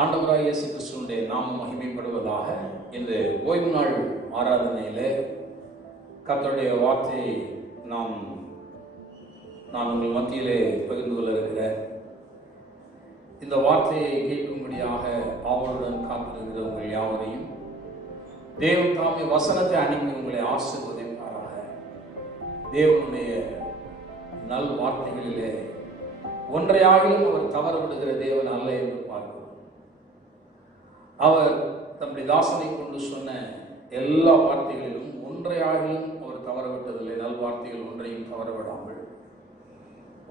ஆண்டவராய் இயேசு கிறிஸ்துவினுடைய நாமம் மகிமைப்படுவதாக. இந்த ஓய்வு நாள் ஆராதனையிலே கர்த்தருடைய வார்த்தையை நான் உங்கள் மத்தியிலே பகிர்ந்து கொள்ள இருக்கிறேன். இந்த வார்த்தையை கேட்கும்படியாக ஆவலுடன் காத்திருக்கிற உங்கள் யாவரையும் தேவன் தாமே வசனத்தை அனுப்பி உங்களை ஆசீர்வதிப்பாராக. தேவனுடைய நல் வார்த்தைகளிலே ஒன்றையாகிலும் அவர் தவற விடுகிற தேவன் அல்ல என்று பார்க்கிறோம். அவர் தம்முடைய தாசனை கொண்டு சொன்ன எல்லா வார்த்தைகளிலும் ஒன்றையாகிலும் அவர் தவற விட்டதில்லை. நல் வார்த்தைகள் ஒன்றையும் தவற விடாமல்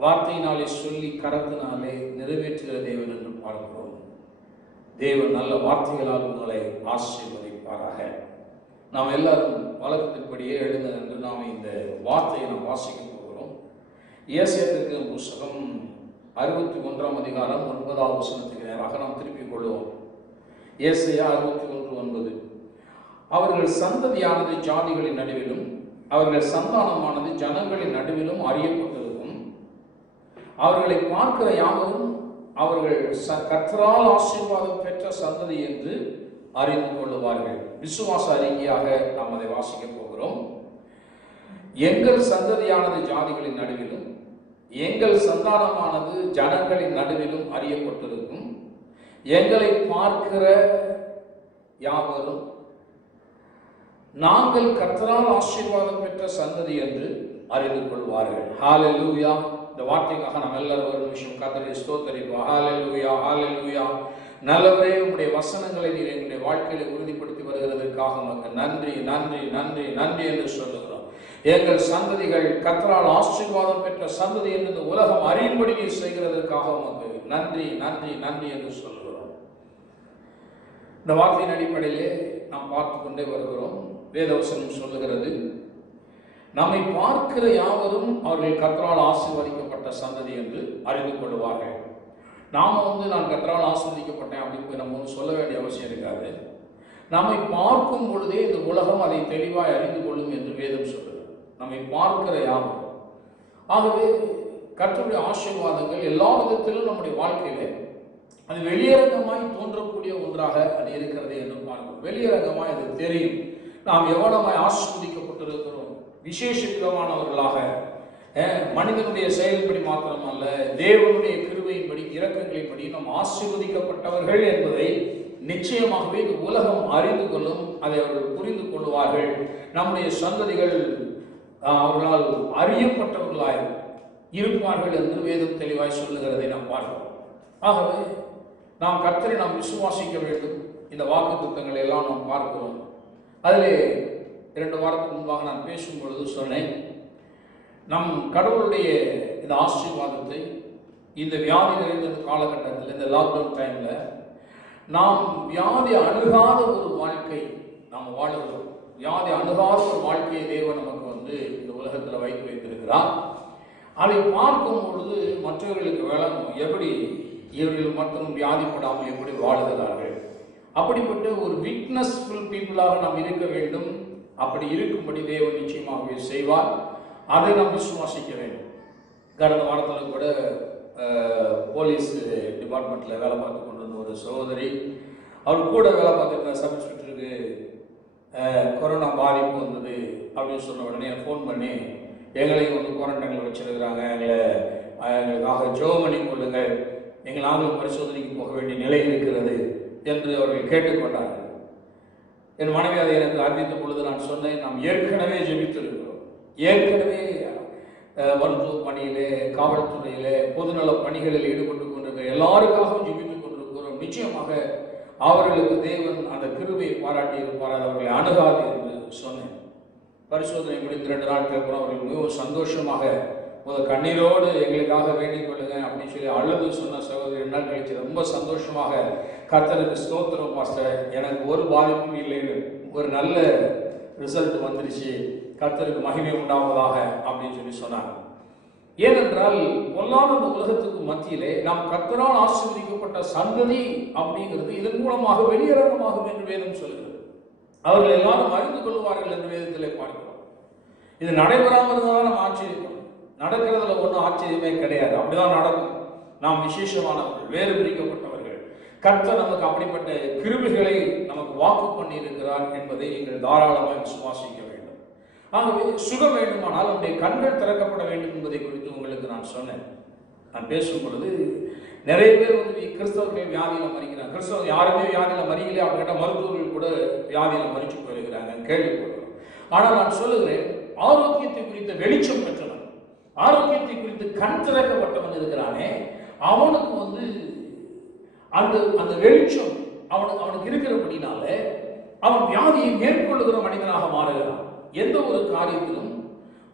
வார்த்தையினாலே சொல்லி கரத்தினாலே நிறைவேற்றுகிற தேவன் என்று பார்க்கிறோம். தேவன் நல்ல வார்த்தைகளால் உங்களை ஆசீர்வதிப்பாராக. நாம் எல்லாரும் வழக்கத்தின்படியே எழுந்த என்று நாம் இந்த வார்த்தையை நாம் வாசிக்க போகிறோம். ஏசாயா புஸ்தகம் 61 அதிகாரம் 9வது வசனத்துக்கு நேராக நாம் திருப்பிக் கொள்வோம். ஏசாயா 61:9. அவர்கள் சந்ததியானது ஜாதிகளின் நடுவிலும் அவர்கள் சந்தானமானது ஜனங்களின் நடுவிலும் அறியப்பட்டிருக்கும். அவர்களை பார்க்கிற யாவரும் அவர்கள் கர்த்தரால் ஆசீர்வாதம் பெற்ற சந்ததி என்று அறிந்து கொள்ளுவார்கள். விசுவாச அறிக்கையாக நாம் அதை வாசிக்க போகிறோம். எங்கள் சந்ததியானது ஜாதிகளின் நடுவிலும் எங்கள் சந்தானமானது ஜனங்களின் நடுவிலும் அறியப்பட்டிருக்கும். எங்களை பார்க்கிற யாவரும் நாங்கள் கர்த்தரால் ஆசீர்வாதம் பெற்ற சந்ததி என்று அறிந்து கொள்வார்கள். ஹல்லேலூயா. இந்த வார்த்தைக்காக நாம் எல்லாரும் ஒரு நிமிஷம் கர்த்தரை ஸ்தோத்திரிப்போம். ஹல்லேலூயா, ஹல்லேலூயா. நல்லவரே, உம்முடைய வசனங்களை நீர் எங்களுடைய வாழ்க்கையில உறுதிப்படுத்தி வருகிறதற்காக உமக்கு நன்றி நன்றி நன்றி நன்றி என்று சொல்லுகிறோம். எங்கள் சந்ததிகள் கர்த்தரால் ஆசீர்வாதம் பெற்ற சந்ததி என்று இந்த உலகம் அறியும்படி நீர் செய்கிறதற்காக உமக்கு நன்றி நன்றி நன்றி என்று சொல்லுகிறோம். இந்த வார்த்தையின் அடிப்படையிலே நாம் பார்த்து கொண்டே வருகிறோம். வேதவசனம் சொல்லுகிறது, நம்மை பார்க்கிற யாவரும் அவர்கள் கர்த்தரால் ஆசீர்வதிக்கப்பட்ட சந்ததி என்று அறிந்து கொள்வார்கள். நாம் நான் கர்த்தரால் ஆசீர்வதிக்கப்பட்டேன் அப்படின்னு போய் நம்ம சொல்ல வேண்டிய அவசியம் இருக்காது. நம்மை பார்க்கும் பொழுதே இந்த உலகம் அதை தெளிவாய் அறிந்து கொள்ளும் என்று வேதம் சொல்லுது. நம்மை பார்க்கிற யாவரும். ஆகவே கர்த்தருடைய ஆசீர்வாதங்கள் எல்லா விதத்திலும் நம்முடைய வாழ்க்கையிலே அது வெளியரங்கமாய் தோன்றக்கூடிய ஒன்றாக அது இருக்கிறது என்று பார்க்கிறோம். வெளியரங்கமாய் அது தெரியும். நாம் எவ்வளவாய் ஆசீர்வதிக்கப்பட்டிருக்கிறோம். விசேஷ விதமானவர்களாக மனிதனுடைய செயல்படி மாத்திரமல்ல, தேவனுடைய கிருபையின்படி இரக்கங்களின்படி நாம் ஆசீர்வதிக்கப்பட்டவர்கள் என்பதை நிச்சயமாகவே இந்த உலகம் அறிந்து கொள்ளும். அதை அவர்கள் புரிந்து கொள்வார்கள். நம்முடைய சந்ததிகள் அவர்களால் அறியப்பட்டவர்களாய் இருப்பார்கள் என்று வேதம் தெளிவாய் சொல்லுகிறதை நாம் பார்க்கிறோம். ஆகவே நாம் கர்த்தரை நாம் விசுவாசிக்க வேண்டும். இந்த வாக்குத்தத்தங்களை எல்லாம் நாம் பார்க்கிறோம். அதிலே 2 வாரத்துக்கு முன்பாக நான் பேசும் பொழுது சொன்னேன், நம் கடவுளுடைய இந்த ஆசீர்வாதத்தை இந்த வியாதி நிறைந்த காலகட்டத்தில், இந்த லாக்டவுன் டைமில் நாம் வியாதி அணுகாத ஒரு வாழ்க்கை நாம் வாழுகிறோம். வியாதி அணுகாத ஒரு வாழ்க்கையை தேவன் நமக்கு இந்த உலகத்தில் வைத்திருக்கிறார். அதை பார்க்கும் பொழுது மற்றவர்களுக்கு விளங்கும், எப்படி இவர்கள் மட்டும் வியாதிப்படாமல் எப்படி வாழுகிறார்கள். அப்படிப்பட்ட ஒரு விட்னஸ்ஃபுல் பீப்புளாக நாம் இருக்க வேண்டும். அப்படி இருக்கும்படி தேவன் நிச்சயமாகவே செய்வார். அதை நாம் விசுவாசிக்க வேண்டும். கடந்த வாரத்தில் கூட போலீஸ் டிபார்ட்மெண்ட்டில் வேலை பார்த்து கொண்டிருந்த ஒரு சகோதரி, அவர் கூட வேலை பார்த்துருக்க சப் இன்ஸ்பெக்டருக்கு கொரோனா பாதிப்பு வந்தது அப்படின்னு சொன்ன உடனே ஃபோன் பண்ணி எங்களையும் குவாரண்டைனில் வச்சிருக்கிறாங்க, எங்களுக்காக ஜெபம் பண்ணி கொள்ளுங்கள், எங்களாலும் பரிசோதனைக்கு போக வேண்டிய நிலை இருக்கிறது என்று அவர்கள் கேட்டுக்கொண்டார்கள். என் மனைவி அதை எனக்கு அறிவித்த பொழுது நான் சொன்னேன், நாம் ஏற்கனவே ஜெபித்திருக்கிறோம். ஏற்கனவே மருத்துவ பணியிலே, காவல்துறையிலே, பொதுநல பணிகளில் ஈடுபட்டு கொண்டிருக்கிற எல்லாருக்காகவும் ஜெபித்துக் கொண்டிருக்கிறோம். நிச்சயமாக அவர்களுக்கு தேவன் அந்த கிருபையை பாராட்டி இருப்பார். அவர்களை அணுகாது என்று சொன்னேன். பரிசோதனை முடிந்த 2 நாட்கள் அப்புறம் அவர்கள் மிகவும் சந்தோஷமாக கண்ணீரோடு எங்களுக்காக வேண்டிக் கொள்ளுங்க அப்படின்னு சொல்லி அழுது சொன்ன சகோதரி 2 நாள் கழிச்சு ரொம்ப சந்தோஷமாக, கர்த்தருக்கு ஸ்தோத்திரம் பாஸ்டர், எனக்கு ஒரு பாதிப்பும் இல்லைன்னு ஒரு நல்ல ரிசல்ட் வந்துருச்சு, கர்த்தருக்கு மகிமை உண்டாவதாக அப்படின்னு சொல்லி சொன்னாங்க. ஏனென்றால் பொல்லாத இந்த உலகத்துக்கு மத்தியிலே நாம் கர்த்தரால் ஆசீர்வதிக்கப்பட்ட சந்ததி அப்படிங்கிறது இதன் மூலமாக வெளியரங்கமாகும் என்று வேதம் சொல்கிறது. அவர்கள் எல்லாரும் அறிந்து கொள்வார்கள் என்று வேதத்திலே பார்க்கிறோம். இது நடைபெறாமல் இருந்தால் நம்ம ஆச்சரியம், நடக்கிறதுல ஒன்றும் ஆச்சரியமே கிடையாது. அப்படிதான் நடக்கும். நாம் விசேஷமானவர்கள், வேறு பிரிக்கப்பட்டவர்கள், கர்த்தர் நமக்கு அப்படிப்பட்ட கிருபைகளை நமக்கு வாக்கு பண்ணி இருக்கிறார் என்பதை நீங்கள் தாராளமாக விசுவாசிக்க வேண்டும். ஆகவே சுகம் வேண்டுமானால் நம்முடைய கண்கள் திறக்கப்பட வேண்டும் என்பதை குறித்து உங்களுக்கு நான் சொன்னேன். நான் பேசும் பொழுது நிறைய பேர் கிறிஸ்தவர்கள் வியாதியில மறிக்கிறாங்க. கிறிஸ்தவ யாருமே வியாதியில மறிக்கலையே, அப்படிப்பட்ட மருத்துவர்கள் கூட வியாதியில மறிச்சு போயிருக்கிறாங்க, கேள்விப்படுறோம். ஆனால் நான் சொல்லுகிறேன், ஆரோக்கியத்தை குறித்த வெளிச்சம் பெற்றவன், ஆரோக்கியத்தை குறித்து கண் திறக்கப்பட்டவன் இருக்கிறானே, அவனுக்கு அந்த அந்த வெளிச்சம் அவனுக்கு இருக்கிறபடினால அவன் வியாதியை மேற்கொள்ளுகிற மனிதனாக மாறுகிறான். எந்த ஒரு காரியத்திலும்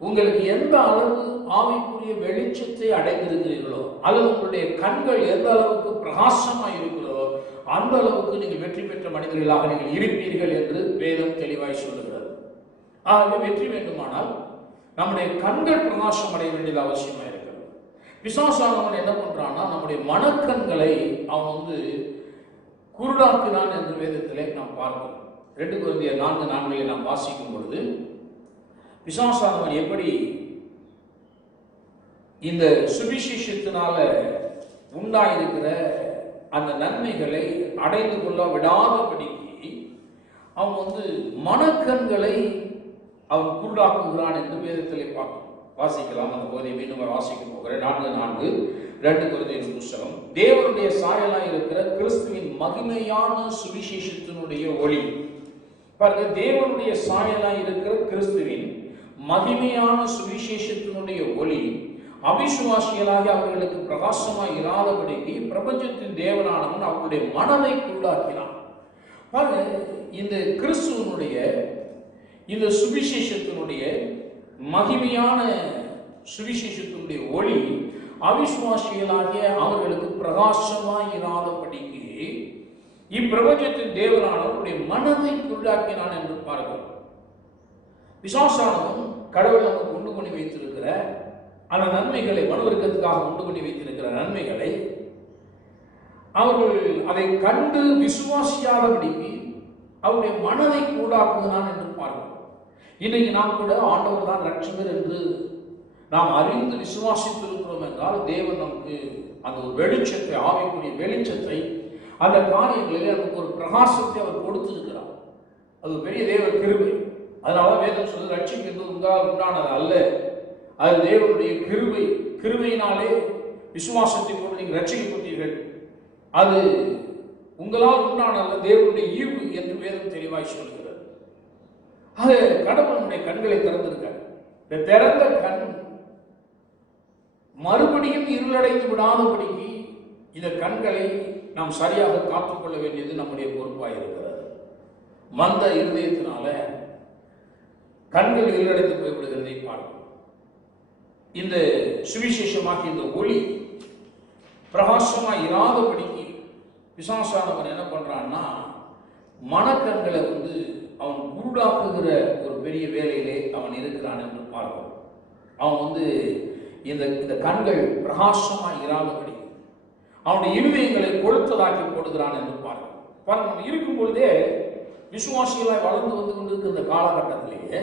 உங்களுக்கு எந்த அளவு ஆவிக்குரிய வெளிச்சத்தை அடைந்திருக்கிறீர்களோ, அல்லது உங்களுடைய கண்கள் எந்த அளவுக்கு பிரகாசமாக இருக்கிறதோ, அந்த அளவுக்கு நீங்கள் வெற்றி பெற்ற மனிதர்களாக நீங்கள் இருப்பீர்கள் என்று வேதம் தெளிவாய் சொல்லுகிறது. ஆகவே வெற்றி வேண்டுமானால் நம்முடைய கண்கள் பிரகாசம் அடைய வேண்டியது அவசியமாக இருக்கிறது. பிசாசானவன் என்ன பண்றான்னா, நம்முடைய மனக்கண்களை அவன் குருடாக்கினான் என்று வேதத்திலே நாம் பார்க்கிறோம். 2 கொரிந்தியர் 4:4 நாம் வாசிக்கும் பொழுது பிசாசானவன் எப்படி இந்த சுவிசேஷத்தினால உண்டாயிருக்கிற அந்த நன்மைகளை அடைந்து கொள்ள விடாதபடிக்கு அவன் மனக்கண்களை அவன் குருடாக்குகிறான் என்று வேதத்திலே பார்க்கிறோம். வாசிக்கலாம். அந்த பகுதியை மீண்டும் வாசிக்க போகிறேன். 4:4 2 கொரிந்தியர் புத்தகம். தேவனுடைய சாயலாய் இருக்கிற கிறிஸ்துவின் மகிமையான சுவிசேஷத்தினுடைய ஒளி. பாருங்க, தேவனுடைய சாயலாய் இருக்கிற கிறிஸ்துவின் மகிமையான சுவிசேஷத்தினுடைய ஒளி அவிசுவாசிகளாகி அவர்களுக்கு பிரகாசமாய் இராதபடிக்கு பிரபஞ்சத்தின் தேவனானவன் அவர்களுடைய மனதை குருடாக்கினான். பாருங்க, இந்த கிறிஸ்துவனுடைய இந்த சுவிசேஷத்தினுடைய மகிமையான சுவிசேஷத்தினுடைய ஒளி அவிசுவாசிகளாகிய அவர்களுக்கு பிரகாசமாய் இராதபடிக்கு இப்பிரபஞ்சத்தின் தேவனானவருடைய மனதை குருடாக்கினான் என்று பார்க்கிறோம். பிசாசானவன் கடவுள் நமக்கு உண்டு பண்ணி வைத்திருக்கிற அந்த நன்மைகளை, மனவர்க்கத்துக்காக உண்டு பண்ணி வைத்திருக்கிற நன்மைகளை அவர்கள் அதை கண்டு விசுவாசியாதபடிக்கு அவருடைய மனதை கூடாக்குகிறான் என்று பார்க்கிறோம். இன்னைக்கு நாம் கூட ஆண்டவர் தான் ரட்சகர் என்று நாம் அறிந்து விசுவாசித்திருக்கிறோம் என்றால், தேவன் நமக்கு அந்த ஒரு வெளிச்சத்தை, ஆவிக்குரிய வெளிச்சத்தை, அந்த காரியங்களிலே நமக்கு ஒரு பிரகாசத்தை அவர் கொடுத்திருக்கிறார். அது ஒரு பெரிய தேவ கிருபை. அதனால வேதம் சொல்ல, ரட்சிப்பு உண்டானது அல்ல, அது தேவனுடைய கிருபை. கிருபையினாலே விசுவாசத்தை கொண்டு நீங்கள் ரட்சிக்கப்பட்டீர்கள், அது உங்களால் உண்டானது தேவனுடைய ஈவு என்று வேதம் தெளிவாய் சொல்கிறது. அது கடவுள் நம்முடைய கண்களை திறந்திருக்கார். இந்த திறந்த கண் மறுபடியும் இருளடைந்து விடாதபடிக்கு இந்த கண்களை நாம் சரியாக காத்துக்கொள்ள வேண்டியது நம்முடைய பொறுப்பாக இருக்கிறது. மந்த இருதயத்தினால கண்கள் இருளடைந்து போய்விடுகிறதை பார்க்கும். இந்த சுவிசேஷமாகி இந்த ஒளி பிரகாசமாக இராதபடிக்கு பிசாசானவன் என்ன பண்றான்னா, மனக்கண்களை அவன் குருடாக்குகிற ஒரு பெரிய வேலையிலே அவன் இருக்கிறான் என்று பார்க்கிறோம். அவன் இந்த கண்கள் பிரகாசமாக இராதபடி அவனுடைய இருதயங்களை கொளுத்ததாக்கி போடுகிறான் என்று பார்க்கிறோம். நம்ம இருக்கும் பொழுதே விசுவாசிகளாய் வளர்ந்து கொண்டிருக்கிற இந்த காலகட்டத்திலேயே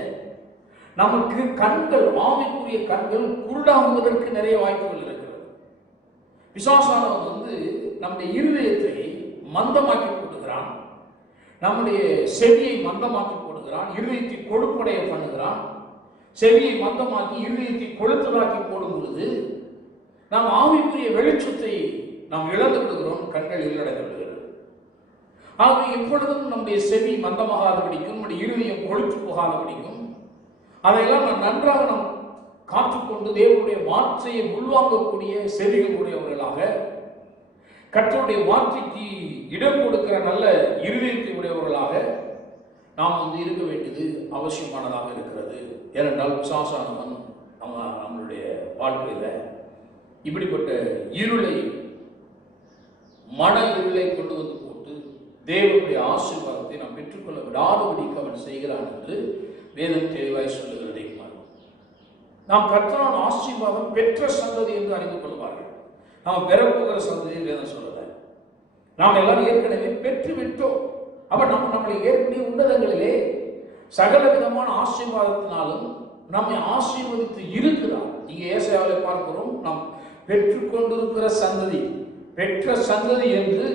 நமக்கு கண்கள், ஆவிக்குரிய கண்கள் குருடாகுவதற்கு நிறைய வாய்ப்புகள் இருக்கிறது. பிசாசானவன் நம்முடைய இருதயத்தை மந்தமாக்கி போடுகிறான், நம்முடைய செவியை மந்தமாக்கி போடுகிறான், இருதயத்தை கொழுப்படைய பண்ணுகிறான். செவியை மந்தமாக்கி இருதயத்தை கொழுத்ததாக்கி போடும் பொழுது நாம் ஆவிக்குரிய வெளிச்சத்தை நாம் இழந்து விடுகிறோம், கண்கள் இல்லடைந்து விடுகிறது. ஆகவே எப்பொழுதும் நம்முடைய செவி மந்தமாகாதபடிக்கும், நம்முடைய இருதயம் கொழுத்து போகாதபடிக்கும் அதையெல்லாம் நன்றாக நாம் காத்துக்கொண்டு தேவனுடைய வார்த்தையை உள்வாங்கக்கூடிய செவிகள் உடையவர்களாக, கர்த்தருடைய வார்த்தைக்கு இடம் கொடுக்கிற நல்ல இருதயத்தை உடையவர்களாக நாம் இருக்க வேண்டியது அவசியமானதாக இருக்கிறது. ஏனென்றால் பிசாசானவன் நம்மளுடைய வாழ்க்கையில இப்படிப்பட்ட இருளை, மன இருளை கொண்டு போட்டு தேவனுடைய ஆசீர்வாதத்தை நாம் பெற்றுக்கொள்ள விடாதபடிக்கு அவன் செய்கிறான் என்று வேதம் தெளிவாய் சொல்லுகிறதை நாம் கர்த்தரான ஆசீர்வாதம் பெற்ற சந்ததி என்று அறிந்து கொள்வார்கள். நாம் பெறப்போகிற சந்ததி வேதம் சொல்லல. நாம் எல்லாரும் ஏற்கனவே பெற்று விட்டோம். அவர் நம்மளை ஏற்கனவே உன்னதங்களிலே சகல விதமான ஆசீர்வாதத்தினாலும் நம்மை ஆசீர்வதித்து இருக்கிறார். இங்கே ஏசாயாவிலே பார்க்கிறோம், நாம் பெற்றுக்கொண்டிருக்கிற சந்ததி, பெற்ற சந்ததி என்று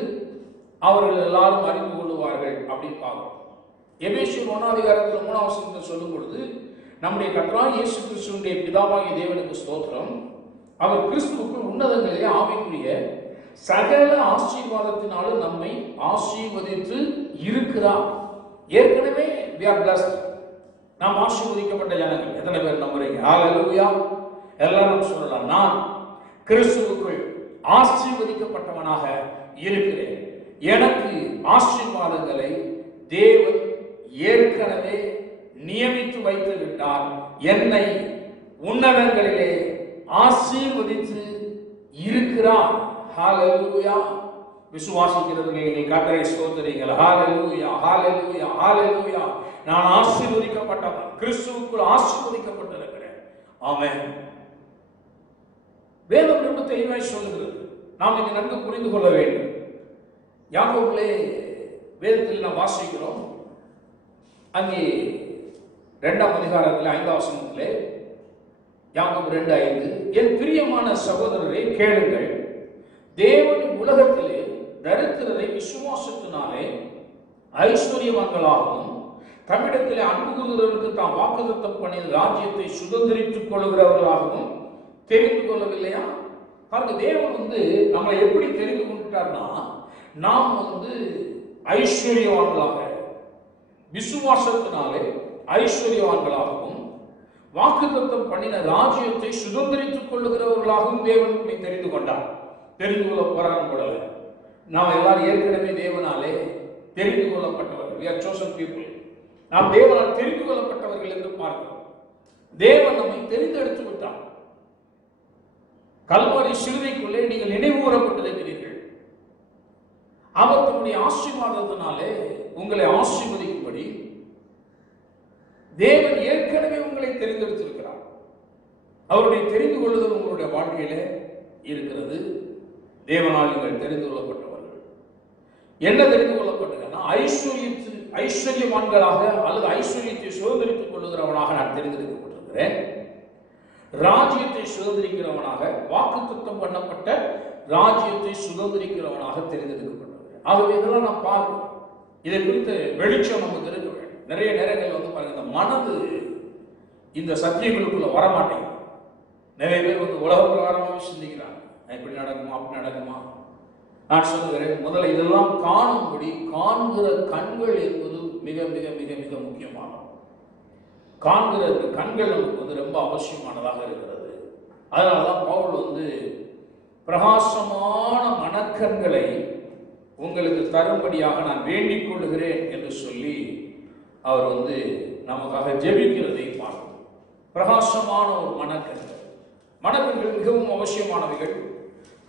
அவர்கள் எல்லாரும் அறிந்து கொள்வார்கள் அப்படின்னு பார்க்கிறோம். எபேசியர் 1 3 வசனத்தை சொல்லும் பொழுது, நம்முடைய கர்த்தராகிய இயேசு கிறிஸ்துவினுடைய பிதாவாகிய தேவனுக்கு ஸ்தோத்திரம், அவர் கிறிஸ்துவுக்குள் உன்னதங்களிலே ஆவிக்குரிய சகல ஆசீர்வாதத்தினாலும் நம்மை ஆசீர்வதித்து இருக்கிறார். ஏற்கனவே we are blessed. நாம் ஆசீர்வதிக்கப்பட்ட ஜனங்கள். எத்தனை பேர் நம்புறீங்க? ஹalleluya. எல்லாரும் சொல்லலாம், நான் கிறிஸ்துவுக்குள் ஆசீர்வதிக்கப்பட்டவனாக இருக்கிறேன். எனக்கு ஆசீர்வாதங்களை தேவன் ஏற்கனவே நியமித்து வைத்து விட்டார். என்னை உன்னதங்களிலே ஆசீர்வதித்து இருக்கிறார். ஹalleluya. விசுவாசிக்கிறவர்கள் நீங்கள் கர்த்தரை ஸ்தோத்திரிங்கள். ஹalleluya, ஹalleluya, ஹalleluya. நான் ஆசீர்வதிக்கப்பட்டவன், கிறிஸ்துவுக்குள் ஆசீர்வதிக்கப்பட்டிருக்கிறேன். ஆமென். வேதம் ரொம்ப தெளிவாய் சொல்லுகிறது. நாம் இதை நன்கு புரிந்து கொள்ள வேண்டும். யாக்கோபிலே வேதத்தில் நாம் வாசிக்கிறோம். அங்கே 2ஆம் அதிகாரத்தில் 5ஆம் வசனத்திலே யாக்கோபு 2:5, என் பிரியமான சகோதரரை கேளுங்கள், தேவன் உலகத்திலே தரித்திரரை விசுவாசத்தினாலே ஐஸ்வர்யவான்களாகவும் தம்மிடத்திலே அன்பு கூறுகிறவர்களுக்கு தாம் வாக்குத்தத்தம் பண்ணிய ராஜ்யத்தை சுதந்திரித்துக் கொள்கிறவர்களாகவும் தெரிந்து கொள்ளவில்லையா? பாருங்க, தேவன் நம்மளை எப்படி தெரிந்து கொண்டுட்டார்னா, நாம் ஐஸ்வர்யவான்களாக விசுவாசத்தினாலே ஐஸ்வர்யவான்களாகவும் வாக்குத்தத்தம் பண்ணின ராஜ்யத்தை சுதந்திரித்துக் கொள்ளுகிறவர்களாகவும் தேவன் தெரிந்து கொண்டார். தெரிந்து கொள்ள போறான்னு கூட நாம் எல்லாரும் ஏற்கனவே தேவனாலே தெரிந்து கொள்ளப்பட்டவர்கள். we are chosen people. நாம் தேவனால் தெரிந்து கொள்ளப்பட்டவர்கள் என்று பார்க்கிறோம். தேவன் நம்மை தெரிந்தெடுத்து விட்டார். கல்வாரி சிலுவைக்குள்ளே நீங்கள் நினைவுகூரப்பட்டிருக்கிறீர்கள். அவர் தம்முடைய ஆசீர்வாதத்தினாலே உங்களை ஆசீர்வதிக்கும்படி தேவன் ஏற்கனவே உங்களை தெரிந்தெடுத்திருக்கிறார். அவருடைய தெரிந்து கொள்ளுதல் உங்களுடைய வாழ்க்கையிலே இருக்கிறது. தேவனால் நீங்கள் தெரிந்து கொள்ளப்பட்டவர்கள். என்ன தெரிந்து கொள்ளப்பட்டதுன்னா, ஐஸ்வர்யவான்களாக அல்லது ஐஸ்வர்யத்தை சுதந்திரித்துக் கொள்ளுகிறவனாக நான் தெரிந்தெடுக்கப்பட்டிருக்கிறேன். ராஜ்யத்தை சுதந்திரிக்கிறவனாக, வாக்குத்தத்தம் பண்ணப்பட்ட ராஜ்யத்தை சுதந்திரிக்கிறவனாக தெரிந்தெடுக்கப்பட்டிருக்கிறேன். ஆகவே இதெல்லாம் நாம் பார்க்கணும். இதை குறித்த வெளிச்சம் நமக்கு இருக்க வேண்டும். நிறைய நேரங்கள் பாருங்க, இந்த மனது இந்த சத்தியங்களுக்குள்ள வரமாட்டேங்குது. நிறைய பேர் உலக பிரகாரமாக சிந்திக்கிறாங்க. இப்படி நடக்குமா, அப்படி நடக்குமா? நான் சொல்லுகிறேன், முதல்ல இதெல்லாம் காணும்படி காண்கிற கண்கள் என்பது மிக மிக மிக மிக முக்கியமானது. காண்கிற கண்கள் நமக்கு ரொம்ப அவசியமானதாக இருக்கிறது. அதனாலதான் பவுல் பிரகாசமான மனக்கண்களை உங்களுக்கு தரும்படியாக நான் வேண்டிக் கொள்கிறேன் என்று சொல்லி அவர் நமக்காக ஜெபிக்கிறதை பார்க்கணும். பிரகாசமான ஒரு மனக்கண்கள். மனக்கண்கள் மிகவும் அவசியமானவைகள்.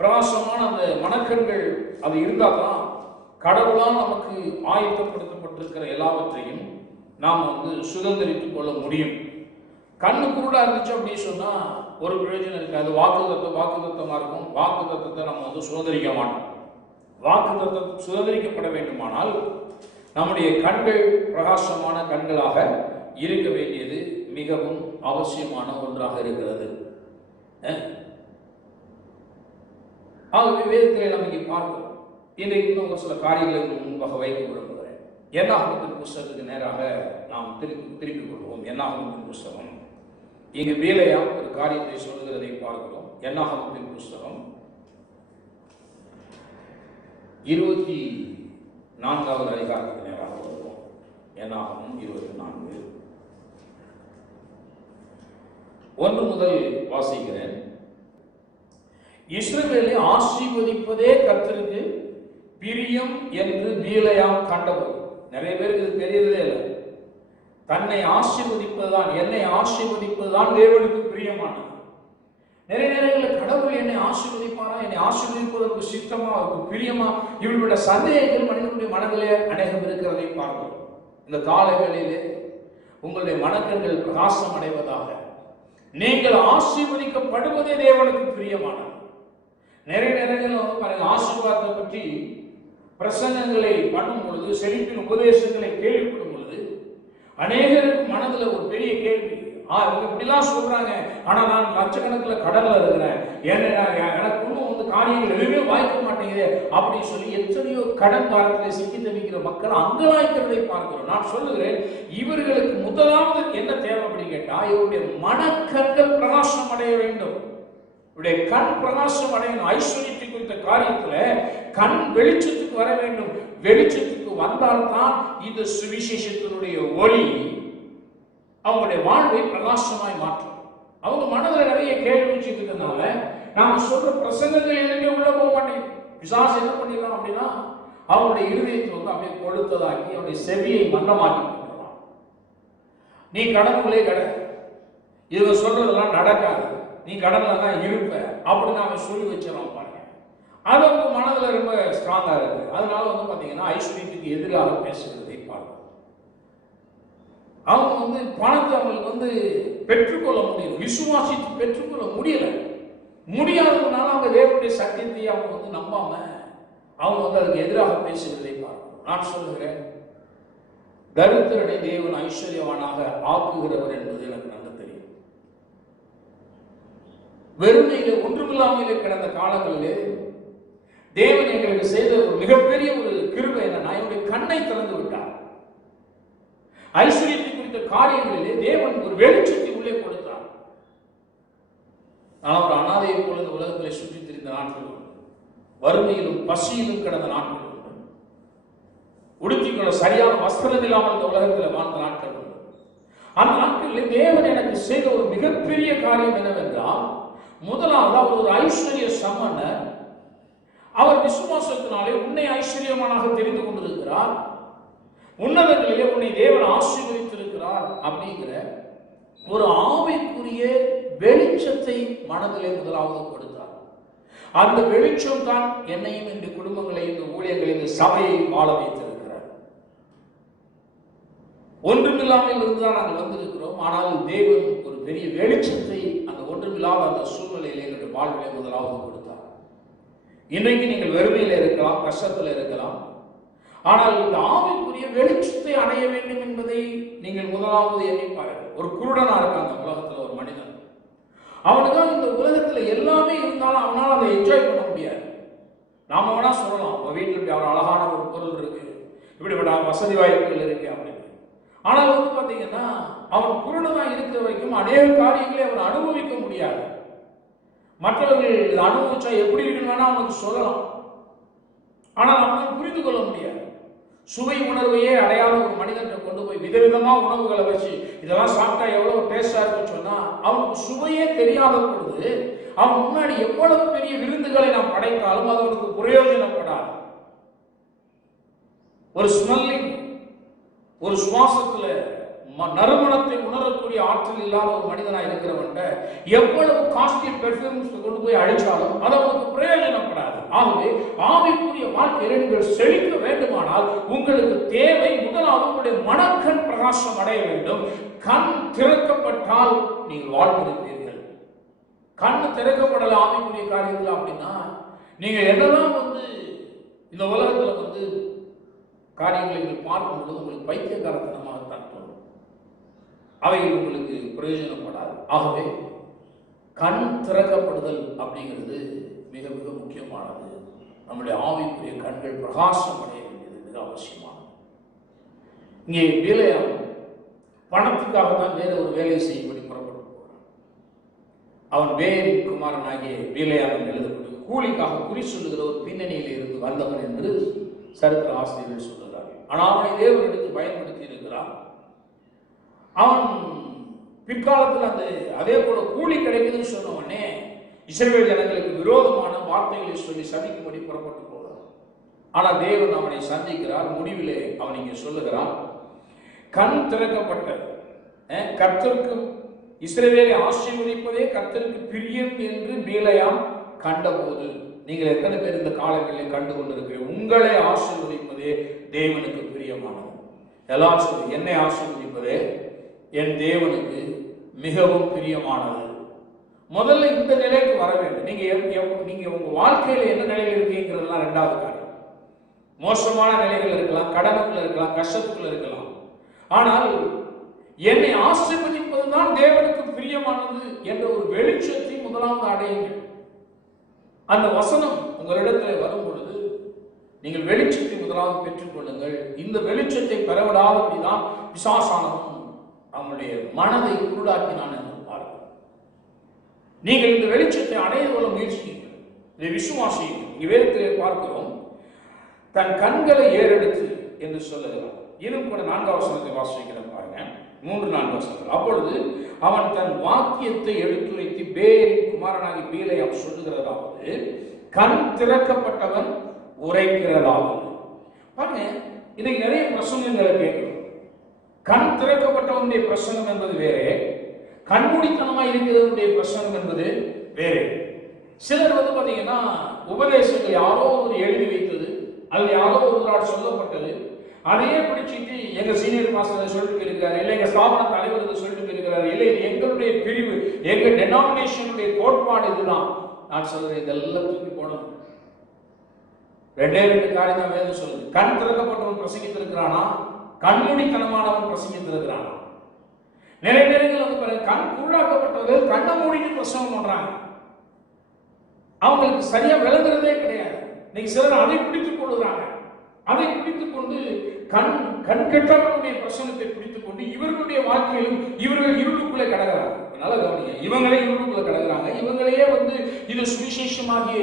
பிரகாசமான அந்த மனக்கண்கள் அது இருந்தால் தான் கடவுளால் நமக்கு ஆயத்தப்படுத்தப்பட்டிருக்கிற எல்லாவற்றையும் நாம் சுதந்திரித்துக் கொள்ள முடியும். கண்ணு குருடா இருந்துச்சு அப்படின்னு சொன்னா ஒரு பிரயோஜனம் இருக்காது. வாக்குத்தத்தமா இருக்கும். வாக்குத்தத்தத்தை நம்ம சுதந்திரிக்க மாட்டோம். வாக்குத்தத்தம் சுதந்திரிக்கப்பட வேண்டுமானால் நம்முடைய கண்கள் பிரகாசமான கண்களாக இருக்க வேண்டியது மிகவும் அவசியமான ஒன்றாக இருக்கிறது. ஆகவே வேதத்திலே நம்ம இங்கே பார்க்கிறோம். இன்றைக்கு இன்னும் ஒரு சில காரியங்களை முன்பாக வைக்க விரும்புகிறேன். என்னாகமத்தின் புஸ்தகத்துக்கு நேராக நாம் திருப்பிக் கொள்வோம். என்னாகமத்தின் புஸ்தகம், இங்கு வேலையா ஒரு காரியத்தை சொல்லுகிறதை பார்க்கிறோம். என்னாகமத்தின் புஸ்தகம் 24வது அதிகாரத்துக்கு நேராக வருவோம். என்னாகமம் 24 1 முதல் வாசிக்கிறேன். இஸ்ரவேலை ஆசீர்வதிப்பதே கர்த்தருக்கு பிரியம் என்று பீலையாம் கண்டபோது, நிறைய பேருக்கு இது தெரியறதே இல்லை. தன்னை ஆசீர்வதிப்பதுதான், என்னை ஆசீர்வதிப்பதுதான் தேவனுக்கு பிரியமானது. நிறைய நேரங்களில் கடவுள் என்னை ஆசீர்வதிப்பாரா, என்னை ஆசீர்வதிப்பதற்கு சித்தமா, அவருக்கு பிரியமா, இவர்களுடைய சந்தேகங்கள் மனிதனுடைய மனதிலே அநேகம் இருக்கிறதை பார்க்கிறோம். இந்த கால வேளையிலே உங்களுடைய மனக்கண்கள் பிரகாசம் அடைவதாக. நீங்கள் ஆசீர்வதிக்கப்படுவதே தேவனுக்கு பிரியமானது. நிறைய நேரங்களில் பாருங்க, ஆசீர்வாதத்தை பற்றி பிரசங்கங்களை பண்ணும் பொழுது, செழிப்பின் உபதேசங்களை கேள்விப்படும் பொழுது அநேகருக்கு மனதில் ஒரு பெரிய கேள்வி, இவங்க இப்படிலாம் சொல்றாங்க, ஆனா நான் லட்சக்கணக்கில் கடல்ல இருக்கிறேன், எனக்கு இன்னும் காரியங்கள் எதுவுமே வாய்க்க மாட்டேங்குது அப்படின்னு சொல்லி எத்தனையோ கடன் பாரத்தில் சிக்கி தவிக்கிற மக்கள் அங்கலாய்க்கிறதை பார்க்கிறோம். நான் சொல்லுகிறேன், இவர்களுக்கு முதலாவது என்ன தேவை அப்படின்னு கேட்டா, இவருடைய மனக்கண்கள் பிரகாசம் அடைய வேண்டும். இவருடைய கண் பிரகாசம் அடையணும். ஐஸ்வர்யத்தை குறித்த காரியத்துல கண் வெளிச்சத்துக்கு வர வேண்டும். வெளிச்சத்துக்கு வந்தால்தான் இந்த சுவிசேஷத்தினுடைய ஒளி அவங்களுடைய வாழ்வை பிரகாசமாய் மாற்றும். அவங்க மனதில் நிறைய கேள்வி வச்சுட்டு இருக்கிறதுனால நாம சொல்ற பிரசங்கங்கள் எதுவுமே உள்ள போக மாட்டேங்குது. பிசாசு என்ன பண்ணிடலாம் அப்படின்னா, அவங்களுடைய இருதயத்தை வந்து அப்படியே கொழுத்ததாக்கி அவருடைய செவியை மந்தமாக்கி கொண்டுறான். நீ கடனுக்குள்ளே கடை, இவங்க சொல்றதெல்லாம் நடக்காது, நீ கடன்ல தான் இருப்ப அப்படின்னு அவன் சொல்லி வச்சிடறான் பாருங்க. அது அவங்க மனதில் ரொம்ப ஸ்ட்ராங்கா இருக்கு. அதனால வந்து பாத்தீங்கன்னா ஐஸ்வர்யத்துக்கு எதிராக பேசுகிறதை பார்க்கணும். அவங்க வந்து பணத்தை அவங்களுக்கு வந்து பெற்றுக்கொள்ள முடியும், விசுவாசித்து பெற்றுக்கொள்ள முடியாததுனால அவங்க தேவனுடைய சத்தியத்தை அவங்க வந்து நம்பாம அவங்க வந்து அதுக்கு எதிராக பேசுகிறதை பார்க்கணும். நான் சொல்லுகிறேன், தரித்திரனை தேவன் ஐஸ்வர்யவானாக ஆக்குகிறவர் என்பது எனக்கு நல்ல தெரியும். வெறுமையிலே ஒன்றுமில்லாமலே கிடந்த காலங்களிலே தேவன் எங்களுக்கு செய்த ஒரு மிகப்பெரிய ஒரு கிருபை என்னன்னா, என்னுடைய கண்ணை திறந்து விட்டார். ஐஸ்வர்யத்தை குறித்த காரியங்களிலே தேவன் ஒரு வெளிச்சத்தை உள்ளே கொடுத்தார். நான் ஒரு அனாதையை போல இந்த உலகத்திலே சுற்றி திரிந்த நாட்கள் உண்டு. வறுமையிலும் பசியிலும் கிடந்த நாட்கள் உண்டு. உடுத்திக்கொள்ள சரியான வஸ்திரம் இல்லாமல் இந்த உலகத்தில் வாழ்ந்த நாட்கள் உண்டு. அந்த நாட்களில் தேவன் எனக்கு செய்த ஒரு மிகப்பெரிய காரியம் என்னவென்றால், முதலாவது அவர் ஒரு ஐஸ்வர்ய சம்பன்னர். அவர் விசுவாசத்தினாலே உன்னை ஐஸ்வர்யமானாக தெரிந்து கொண்டிருக்கிறார். உன்னதங்களிலே உன்னை தேவன் ஆசீர்வதித்திருக்கிறார் அப்படிங்கிற ஒரு ஆவிக்குரிய வெளிச்சத்தை மனதிலே முதலாவது கொடுத்தார். அந்த வெளிச்சம் தான் என்னையும் இந்த குடும்பங்களையும் இந்த ஊழியங்களையும் இந்த சபையை வாழ வைத்திருக்கிறார். ஒன்றுமில்லாமல் இருந்துதான் நாங்கள் வந்திருக்கிறோம். ஆனால் தேவன் ஒரு பெரிய வெளிச்சத்தை அந்த ஒன்றுமில்லாத அந்த சூழ்நிலையிலே எங்களுடைய வாழ்விலே முதலாவது கொடுத்தார். இன்றைக்கு நீங்கள் வெறுமையில் இருக்கலாம், கஷ்டத்தில் இருக்கலாம். ஆனால் இந்த ஆவிக்குரிய வெளிச்சத்தை அடைய வேண்டும் என்பதை நீங்கள் முதலாவது எண்ணி பாருங்கள். ஒரு குருடனா இருக்காங்க உலகத்தில் ஒரு மனிதன். அவனுக்கு இந்த உலகத்துல எல்லாமே இருந்தாலும் அவனால் அதை என்ஜாய் பண்ண முடியாது. நாம வேணா சொல்லலாம், உங்க வீட்டில் இப்படி ஒரு அழகான ஒரு பொருள் இருக்கு, இப்படிப்பட்ட வசதி வாய்ப்புகள் இருக்கு அப்படின்னு. ஆனால் வந்து பாத்தீங்கன்னா அவன் குருடனா இருக்கிற வரைக்கும் அநேக காரியங்களை அவன் அனுபவிக்க முடியாது. மற்றவர்கள் இதை அனுபவிச்சா எப்படி இருக்குன்னு வேணா அவனுக்கு சொல்லலாம், ஆனால் அவனால் புரிந்து கொள்ள முடியாது. சுவை உணர்வையே அடையாத ஒரு மனிதனை கொண்டு போய் விதவிதமா உணவுகளை வச்சு இதெல்லாம் சாப்பிட்டா எவ்வளவு டேஸ்டா இருக்குன்னு சொன்னா அவனுக்கு சுவையே தெரியாத பொழுது அவன் முன்னாடி எவ்வளவு பெரிய விருந்துகளை நாம் படைத்தாலும் அது அவனுக்கு பிரயோஜனப்படாது. ஒரு ஸ்மெல்லிங், ஒரு சுவாசத்துல நறுமணத்தை உணரக்கூடிய ஆற்றல் இல்லாத ஒரு மனிதனா இருக்கிறவன்ட்ட எவ்வளவு காஸ்ட்லி பெர்ஃபியூம்ஸ் கொண்டு போய் அழிச்சாலும் அது அவனுக்கு பிரயோஜனப்படாது. ஆகவே ஆவிக்குரிய வாழ்க்கையில் நீங்கள் செழிக்க வேண்டுமானால் உங்களுக்கு தேவை முதலாவது உங்களுடைய மனக்கண் பிரகாசம் அடைய வேண்டும். கண் திறக்கப்பட்டால் நீங்கள் வாழ்ந்திருப்பீர்கள். கண் திறக்கப்படல ஆவிக்குரிய காரியத்தில் அப்படின்னா நீங்க என்னதான் வந்து இந்த உலகத்துல வந்து காரியங்களை நீங்கள் பார்க்கும் பொழுது உங்களுக்கு பைத்தியக்காரத்தனமாக தான் தோணும். அவைகள் உங்களுக்கு பிரயோஜனப்படாது. ஆகவே கண் திறக்கப்படுதல் அப்படிங்கிறது மிக மிக முக்கியமானது. நம்முடைய ஆவிக்குரிய கண்கள் பிரகாசம் அடைய வேண்டியது மிக அவசியமானது. இங்கே பிலேயாம் பணத்துக்காகத்தான் வேற ஒரு வேலை செய்யும்படி புறப்பட்டு போகிறான். அவன் பேரின் குமாரனாகிய பிலேயாம் எழுதப்பட்டு கூலிக்காக குறி சொல்லுகிற ஒரு பின்னணியில் இருந்து வந்தவன் என்று சரித்திர ஆசிரியர்கள் சொல்லுகிறார்கள். ஆனால் அவனை தேவன் எடுத்து பயன்படுத்தி இருக்கிறான். அவன் பிற்காலத்தில் அந்த அதே போல கூலி கிடைக்குதுன்னு சொன்ன உடனே இஸ்ரவேல் ஜனங்களுக்கு விரோதமான வார்த்தைகளை சொல்லி சந்திக்கும்படி புறப்பட்டு போகிறான். ஆனால் தேவன் அவனை சந்திக்கிறார். முடிவிலே அவன் இங்கே சொல்லுகிறான், கண் திறக்கப்பட்ட கர்த்தருக்கு இஸ்ரவேலை ஆசீர்வதிப்பதே கர்த்தருக்கு பிரியம் என்று பிலேயாம் கண்டபோது, நீங்கள் எத்தனை பேர் இந்த காலங்களில் கண்டு கொண்டிருக்கிறீர்கள், உங்களை ஆசீர்வதிப்பதே தேவனுக்கு பிரியமானது. எல்லாரும் என்னை ஆசீர்வதிப்பதே என் தேவனுக்கு மிகவும் பிரியமானது. முதல்ல இந்த நிலைக்கு வர வேண்டும். நீங்க உங்க வாழ்க்கையில என்ன நிலையில் இருக்கீங்கிறதுலாம் ரெண்டாவது காரியம். மோசமான நிலைகள் இருக்கலாம், கடனுக்குள்ள இருக்கலாம், கஷ்டத்துக்குள்ள இருக்கலாம். ஆனால் என்னை ஆசீர்வதிப்பதுதான் தேவனுக்கு பிரியமானது என்ற ஒரு வெளிச்சத்தை முதலாவது அடையுங்கள். அந்த வசனம் உங்களிடத்தில் வரும் பொழுது நீங்கள் வெளிச்சத்தை முதலாவது பெற்றுக் கொள்ளுங்கள். இந்த வெளிச்சத்தை பெறவிடாதபடிதான் பிசாசானவன் அவனுடைய மனதை குருடாக்கினான் என்று பார்க்கிறோம். நீங்கள் இந்த வெளிச்சத்தை அடைய கொள்ள முயற்சியுங்கள், இதை விசுவாசியுங்கள். வேதத்திலே பார்க்கிறோம், தன் கண்களை ஏறெடுத்து என்று சொல்லுகிறார். இன்னும் கூட 4ஆம் வசனத்தை வாசிக்கிறேன் பாருங்க, 3-4 வசனங்கள். அப்பொழுது அவன் தன் வாக்கியத்தை எடுத்துரைத்து பேரின் குமாரனாகி பீலேயாம் சொல்லுகிறதாவது, கண் திறக்கப்பட்டவன் உரைக்கிறதாவது. பாருங்க, இதை நிறைய பிரசங்கங்களை கேட்கிறோம். கண் திறக்கப்பட்டவனுடைய பிரசங்கம் என்பது வேறே, கண்மூடித்தனமாக இருக்கிறவனுடைய பிரசங்கம் என்பது வேறே. சிலர் பாத்தீங்கன்னா உபதேசங்கள் யாரோ ஒரு எழுதி வைத்தது அல்லது யாரோ ஒரு நாள் சொல்லப்பட்டது, அதையே பிடிச்சிட்டு எங்க சீனியர் மாஸ்டர் சொல்லிட்டு இருக்கிறார், இல்லை எங்க ஸ்தாபன தலைவர் சொல்லிட்டு இருக்கிறார், இல்லை எங்களுடைய பிரிவு எங்க டெனாமினேஷனுடைய கோட்பாடு இதுதான். நான் சொல்றேன், இதெல்லாம் தூக்கி போடணும். 2 காரியம் தான் வேதம் சொல்லுது. கண் திறக்கப்பட்டவன் பிரசங்கித்திருக்கிறானா, கண்மூடித்தனமானவன் பிரசங்கித்திருக்கிறானா? நிறைய நேரங்கள் கண் குருடாக்கப்பட்டவர்கள் கண்ணை மூடிட்டு பிரசங்கம் பண்றாங்க, அவங்களுக்கு சரியா விளங்குறதே கிடையாது. நீங்க சிலர் அதை பிடித்துக் கொள்ளுறாங்க, அதை பிடித்துக் கொண்டு கண் கெட்டவர்களுடைய பிரசனத்தை பிடித்துக் கொண்டு இவர்களுடைய வாழ்க்கையிலும் இவர்கள் இருளுக்குள்ளே கடக்கிறாங்க. அதனால கவனிங்க, இவங்களே இருளுக்குள்ள கடக்கிறாங்க. இவங்களையே இது சுவிசேஷமாகிய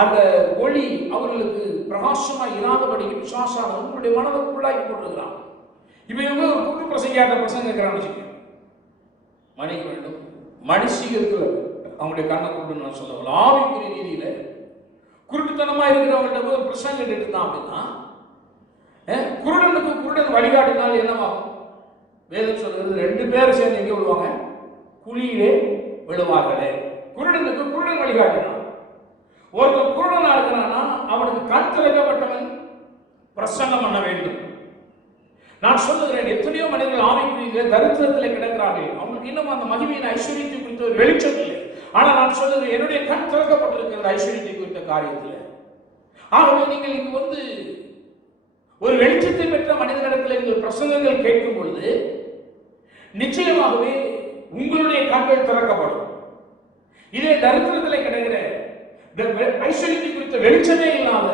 அந்த ஒளி அவர்களுக்கு பிரகாசமா இராதபடிக்கு பிசாசானவன் உங்களுடைய மனதுக்குள்ளாக்கி போட்டுருக்கிறான். இவங்க ஒரு கூட்டு பிரசங்கியாட்ட பிரசங்க இருக்கிறான்னு மன்னிக்க வேண்டும், மனுஷிகளுக்கு அவங்களுடைய கண்ணை கொண்டு நான் சொல்ல ஆவிக்குரிய ரீதியில குருட்டுத்தனமா இருக்கிறவங்கள்ட்ட ஒரு பிரசங்கம் கேட்டுட்டு இருந்தான் அப்படின்னா, குருடனுக்கு குருடன் வழிகாட்டினால் என்னவாகும்? வேதம் சொல்றது 2 பேர் சேர்ந்து எங்க விழுவாங்க? குழியிலே விழுவார்களே. குருடனுக்கு குருடன் வழிகாட்டினான். ஒருத்தர் குருடனா இருக்கிறானா அவனுக்கு கண் திறக்கப்பட்டவன் பிரசங்கம் பண்ண வேண்டும். நான் சொல்லுகிறேன், எத்தனையோ மனிதர்கள் ஆவிக்குரிய தரித்திரத்தில் கிடக்கிறார்கள், அவங்களுக்கு இன்னும் அந்த மகிமையின் ஐஸ்வர்யத்தை குறித்த ஒரு வெளிச்சம் இல்லை. ஆனா நான் சொல்லுகிறேன், என்னுடைய கண் திறக்கப்பட்டிருக்கிறது ஐஸ்வர்யத்தை குறித்த காரியத்தில். ஆகவே நீங்கள் இங்கு ஒரு வெளிச்சத்தை பெற்ற மனிதனிடத்தில் நீங்கள் பிரசங்கங்கள் கேட்கும் பொழுது நிச்சயமாகவே உங்களுடைய கண்கள் திறக்கப்படும். இதே தரித்திரத்தில் கிடைக்கிற ஐஸ்வர்யத்தை குறித்த வெளிச்சமே இல்லாத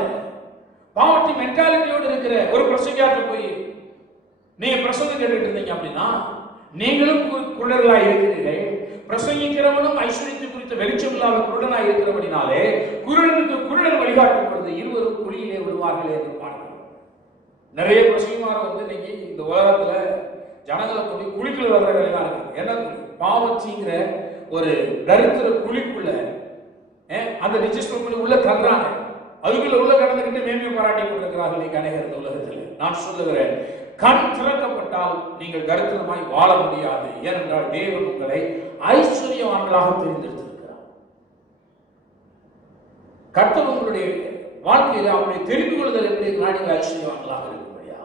பாவர்ட்டி மென்டாலிட்டியோடு இருக்கிற ஒரு பிரசங்கியாருக்கு போய் நீங்க பிரசங்கம் கேட்டுட்டு இருந்தீங்க அப்படின்னா நீங்களும் குருடர்களாய் இருக்கிறீர்கள். பிரசங்கிக்கிறவனும் ஐஸ்வர்யத்தை குறித்த வெளிச்சம் இல்லாத குருடனாய் இருக்கிறபடினாலே குருடனுக்கு குருடன் வழிகாட்டும் பொழுது இருவரும் குழியிலே விழுவார்களே என்று பாருங்கள். நிறைய பிரசங்கமாக இன்னைக்கு இந்த உலகத்துல ஜனங்களை கொண்டு குழிக்குள்ள வர்ற வேலைதான் இருக்கு. என்ன பாவச்சிங்கிற ஒரு தரித்திர குழிக்குள்ள அந்த ரிஜிஸ்டர் உள்ள தள்ளுறாங்க, அதுக்குள்ள உள்ள கடந்துகிட்டு மேன்மை பாராட்டி கொண்டிருக்கிறார்கள் இன்னைக்கு அநேகர் இந்த உலகத்தில். நான் சொல்லுகிறேன், கண் திறக்கப்பட்டால் நீங்கள் தரித்திரமாய் வாழ முடியாது. ஏனென்றால் தேவன் உங்களை ஐஸ்வர்யவான்களாக தேர்ந்தெடுத்திருக்கிறார். கர்த்தர் உங்களுடைய வாழ்க்கையில் அவருடைய தெரிந்து கொள்ளுதல் எப்படி நீங்கள் ஐஸ்வர்யவான்களாக இருக்கும்படியா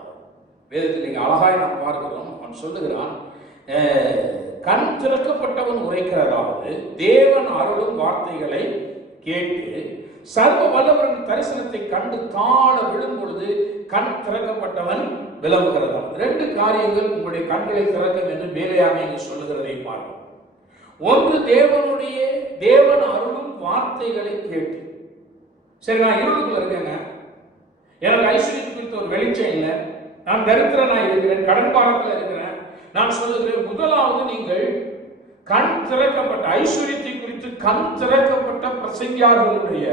வேதத்தில் நீங்க அழகாய் நாம் பார்க்கிறோம். அவன் சொல்லுகிறான், கண் திறக்கப்பட்டவன் உரைக்கிறதாவது தேவன் அருளும் வார்த்தைகளை கேட்டு சர்வ வல்லவரின் தரிசனத்தை கண்டு தாழ விழும் பொழுது கண் திறக்கப்பட்டவன் விளம்புகிறதா. 2 காரியங்கள் உங்களுடைய கண்களை திறக்கும் என்று பேலையாமை சொல்லுகிறதை பார்க்கும். ஒன்று, தேவன் அருளும் வார்த்தைகளை கேட்டு. சரி, நான் இருளுக்குள்ள இருக்கேங்க, எனக்கு ஐஸ்வர்யத்தை குறித்த ஒரு வெளிச்சம் இல்லை, நான் தரித்திரனாய் இருக்கிறேன், கடன் பாரத்தில் இருக்கிறேன். நான் சொல்லுகிறேன், முதலாவது நீங்கள் கண் திறக்கப்பட்ட ஐஸ்வர்யத்தை குறித்து கண் திறக்கப்பட்ட பிரசங்கியார்களுடைய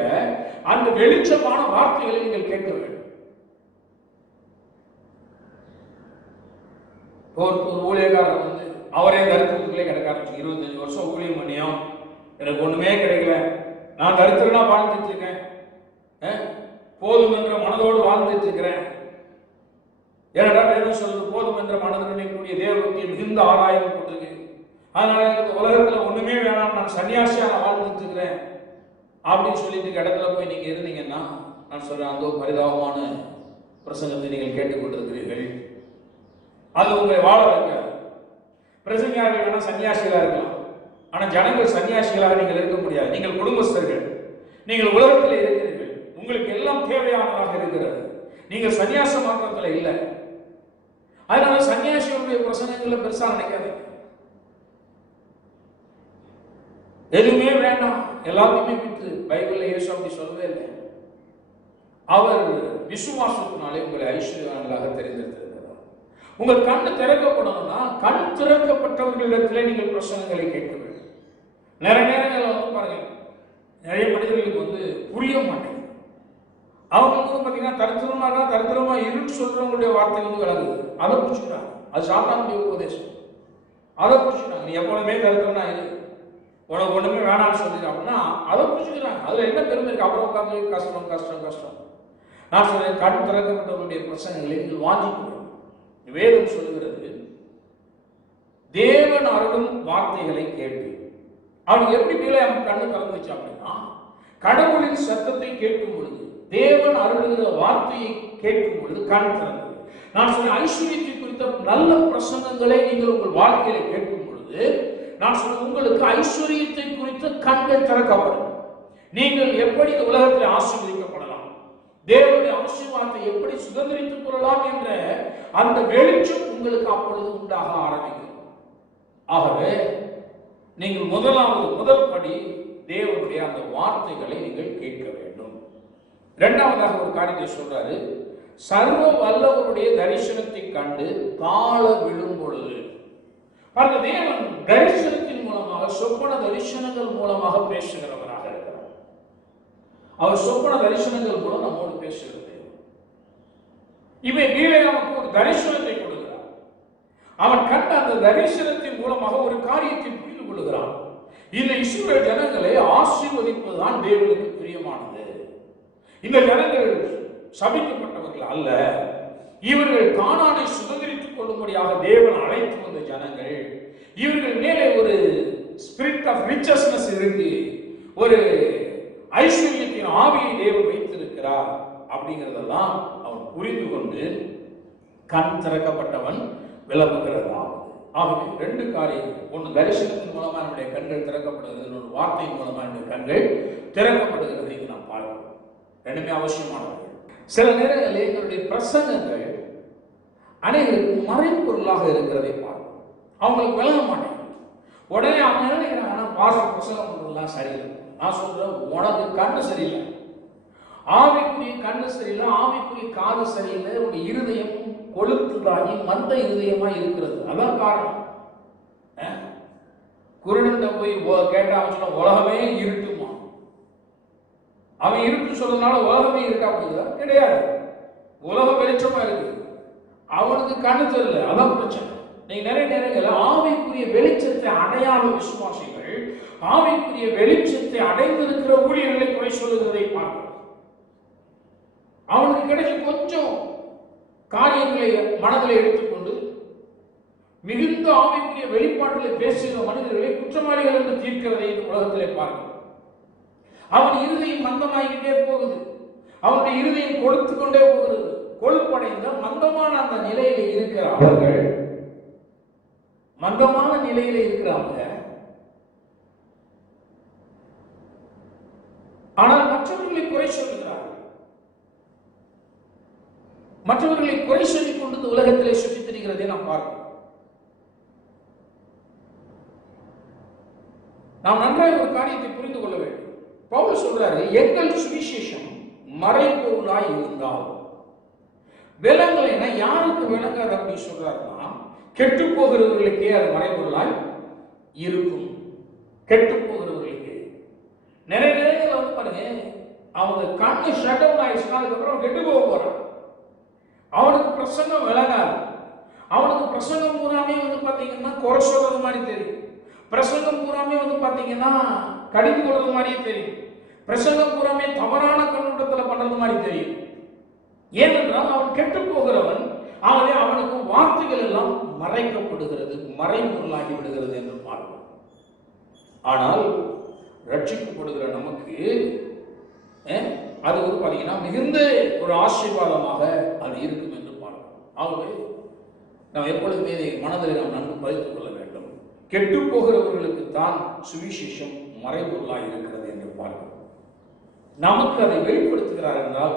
அந்த வெளிச்சமான வார்த்தைகளை நீங்கள் கேட்க வேண்டும். ஒரு ஊழியக்காரர் அவரே தரித்திரத்துக்குள்ளே கிடக்காரு. 25 வருஷம் ஊழியம் பண்ணியும் எனக்கு ஒண்ணுமே கிடைக்கல, நான் தரித்திரனா வாழ்ந்துட்டு இருக்கேன், போதும் என்ற மனதோடு வாழ்ந்துட்டு இருக்கிறேன். ஏனென்றா வேதம் சொல்றது, போதும் என்ற மனதுடன் கூடிய தேவபக்தியை மிகுந்த ஆதாயம் கொண்டிருக்கு, அதனால எனக்கு உலகத்துல ஒண்ணுமே வேணாம், நான் சன்னியாசியாக வாழ்ந்துட்டு இருக்கிறேன் அப்படின்னு சொல்லிட்டு இடத்துல போய் நீங்க இருந்தீங்கன்னா, நான் சொல்றேன், அந்த பரிதாபமான பிரசங்கத்தை நீங்கள் கேட்டுக்கொண்டிருக்கிறீர்கள். அது உங்களை வாழ வைக்க. பிரசங்கியார்கள் வேணா சன்னியாசிகளா இருக்கலாம், ஆனா ஜனங்கள் சன்னியாசிகளாக நீங்கள் இருக்க முடியாது. நீங்கள் குடும்பஸ்தர்கள், நீங்கள் உலகத்தில் இருக்கிறீர்கள், உங்களுக்கு எல்லாம் தேவையானதாக இருக்கிறது, நீங்கள் சன்னியாச மாற்றத்தில் இல்லை. அதனால சன்னியாசிகளுடைய பிரசங்கங்களை பெருசா நினைக்காதீங்க, எதுவுமே வேண்டாம். எல்லாத்தையுமே விட்டு, பைபிள்ல இயேசு அப்படி சொல்லவே இல்லை. அவர் விசுவாசத்தினாலே உங்களை ஐஸ்வர்யவான்களாக தெரிந்திருக்கிறார். உங்கள் கண்ணு திறக்கப்படணும்னா கண் திறக்கப்பட்டவர்களிடத்திலே நீங்கள் பிரசங்கங்களை கேட்க வேண்டும். நிறைய நேரங்களில் பாருங்க, நிறைய மனிதர்களுக்கு புரிய மாட்டேங்குது. அவங்க பார்த்தீங்கன்னா தரித்திரமா இருன்னு சொல்றவங்களுடைய வார்த்தை விளங்குது, அதை பிடிச்சிக்கிறாங்க. அது சாத்தானுடைய உபதேசம், அதை பிடிச்சிக்கிறாங்க. நீ எப்பொழுதுமே தரித்திரம்னா இது, உனக்கு ஒண்ணுமே வேணாம்னு சொல்லிடு அப்படின்னா அதை பிடிச்சிக்கிறாங்க. அதுல என்ன பெருமை இருக்கு? அப்புறம் உட்காந்து கஷ்டம் கஷ்டம் கஷ்டம். நான் சொல்றேன், கண் திறக்கப்பட்டவர்களுடைய பிரச்சனைகளை நீங்கள் வாங்கிக்கணும். வேதம் சொல்லுகிறது, தேவன் அருளும் வார்த்தைகளை கேட்டு. அவனுக்கு எப்படி மேலே அவன் கண்ணு திறந்துச்சு அப்படின்னா, கடவுளின் சத்தத்தை கேட்கும் பொழுது, தேவன் அருளுகிற வார்த்தையை கேட்கும் பொழுது கண் திறந்தது. நான் சொன்ன ஐஸ்வர்யத்தை குறித்த நல்ல பிரசங்கங்களை நீங்கள் உங்கள் வாழ்க்கையில கேட்கும் பொழுது, நான் சொன்ன உங்களுக்கு ஐஸ்வர்யத்தை குறித்த கண்கள் திறக்கப்படும். நீங்கள் எப்படி இந்த உலகத்தில் ஆசீர்வதிக்கப்படலாம், தேவனுடைய ஆசீர்வாதத்தை எப்படி சுதந்திரித்துக் கொள்ளலாம் என்ற அந்த வெளிச்சம் உங்களுக்கு அப்பொழுது உண்டாக ஆரம்பிக்கும். ஆகவே நீங்கள் முதல் படி தேவனுடைய அந்த வார்த்தைகளை நீங்கள் கேட்க வேண்டும். இரண்டாவதாக ஒரு காரியத்தை சொல்றாரு, சர்வ வல்லவருடைய தரிசனத்தை கண்டு தாழ விழும் பொழுது. அந்த தேவன் தரிசனத்தின் மூலமாக, சொப்பன தரிசனங்கள் மூலமாக பேசுகிறவராக இருக்கிறார். அவர் சொப்பன தரிசனங்கள் மூலம் நம்மோடு பேசுகிறது. இவை கீழே நமக்கு ஒரு தரிசனத்தை கொடுக்கிறார். அவன் கண்ட அந்த தரிசனத்தின் மூலமாக ஒரு காரியத்தை புரிந்து கொள்கிறான். இந்த இஸ்ரவேல் ஜனங்களை ஆசீர்வதிப்பதுதான் தேவனுக்கு பிரியமானது. இந்த ஜனங்கள் சபிக்கப்பட்டவர்கள் அல்ல, இவர்கள் கானானை சுதந்திரித்துக் கொள்ளும்படியாக தேவன் அழைத்து வந்த ஜனங்கள். இவர்கள் மேலே ஒரு ஸ்பிரிட் ஆஃப் ரிச்சஸ்னஸ் இருக்கு, ஒரு ஐஸ்வர்யத்தின் ஆவியை தேவன் வைத்திருக்கிறார். அப்படிங்கிறதெல்லாம் அவன் புரிந்து கொண்டு கண் திறக்கப்பட்டவன் விளம்புகிறதா. ஆகவே ரெண்டு காரியங்கள், ஒன்று தரிசனத்தின் மூலமா நம்முடைய கண்கள் திறக்கப்படுகிறது, இன்னொரு வார்த்தையின் மூலமா நம்முடைய கண்கள் திறக்கப்படுகிறது. இது நாம் பார்க்கிறோம், ரெண்டுமே அவசியமானது. சில நேரங்களில் எங்களுடைய பிரசங்கங்கள் அனைவருக்கு மறைப்பொருளாக இருக்கிறதை பார்க்கிறோம். அவங்களுக்கு விளங்க மாட்டேங்குது. உடனே அவங்க என்ன நினைக்கிறாங்கன்னா, பாஸ்டர் பிரசங்கம் பண்றதுலாம் சரியில்லை. நான் சொல்றேன், உனக்கு கண்ணு சரியில்லை, ஆவிக்குரிய கண்ணு சரியில்லை, ஆவிக்குரிய காது சரியில்லை, உடைய இருதயம் கொழுத்துதாகி மந்த இருதயமா இருக்கிறது. அதான் காரணம். குருடன்ட போய் கேட்டா அவன் உலகமே இருட்டுமா, அவன் இருட்டு சொல்றதுனால உலகமே இருக்கா அப்படிங்கிறா? கிடையாது. உலகம் வெளிச்சமா இருக்கு, அவனுக்கு கண்ணு தெரியல, அதான் பிரச்சனை. நீங்க நிறைய நேரங்களில் ஆவிக்குரிய வெளிச்சத்தை அடையாத விசுவாசிகள் ஆவிக்குரிய வெளிச்சத்தை அடைந்திருக்கிற ஊழியர்களை குறை சொல்லுகிறதை பார்க்கிறோம். அவனுக்கு கிடைச்ச கொஞ்சம் காரியங்களை மனதில் எடுத்துக்கொண்டு மிகுந்த ஆவிக்குரிய வெளிப்பாட்டில் பேசுகிற மனிதர்களை குற்றவாளிகள் என்று தீர்க்கிறதை இந்த உலகத்திலே பார்க்கிறோம். அவன் இருதயம் மந்தமாகிக்கிட்டே போகுது, அவனுடைய இருதயம் கொழுத்து கொண்டே போகிறது. கொழுப்படைந்த மந்தமான அந்த நிலையில இருக்கிற அவர்கள், மந்தமான நிலையில இருக்கிறாங்க. ஆனால் மற்றவர்களை குறை சொல்லுகிறார்கள். மற்றவர்களை குறை சொல்லிக் கொண்டு உலகத்திலே சுற்றித் திரிகிறதை நாம் பார்க்கிறோம். நாம் நன்றாக ஒரு காரியத்தை புரிந்து கொள்ள வேண்டும். பவுல் சொல்றாரு, எங்கள் சுவிசேஷம் மறைபொருளாய் இருந்தால் விலங்கலைன்னா யாருக்கு விளங்காது அப்படின்னு சொல்றாருன்னா, கெட்டு போகிறவர்களுக்கே அது மறைபொருளாய் இருக்கும். கெட்டு போகிறவர்களுக்கு நிறைய நேரங்கள் பாருங்க, அவங்க கண்ணு ஷட் டவுன் ஆயிடுச்சுன்னா அதுக்கப்புறம் கெட்டு போக போறான். அவனுக்கு பிரசங்கம் விளங்காது. அவனுக்கு பிரசங்கம் பூராமே பாத்தீங்கன்னா குறை சொல்றது மாதிரி தெரியும். பிரசங்கம் பூராமே பாத்தீங்கன்னா கடிந்து கொள்றது மாதிரியே தெரியும். பிரசங்கம் பூராமே தவறான கண்ணோட்டத்தில் பண்றது மாதிரி தெரியும். ஏனென்றால் அவன் கெட்டு போகிறவன். ஆகவே அவனுக்கு வார்த்தைகள் எல்லாம் மறைக்கப்படுகிறது, மறைபொருளாகி விடுகிறது என்று பார்க்கிறோம். ஆனால் ரட்சிக்கப்படுகிற நமக்கு அது பாத்தீங்கன்னா மிகுந்த ஒரு ஆசீர்வாதமாக அது இருக்கும் என்று பார்க்கிறோம். ஆகவே நாம் எப்பொழுதுமே மனதில் நாம் நன்கு பதித்துக் கொள்ள வேண்டும். கெட்டு போகிறவர்களுக்கு தான் சுவிசேஷம் மறைபொருளாக இருக்கிறது என்று பார்க்கிறோம். நமக்கு அதை வெளிப்படுத்துகிறார் என்றால்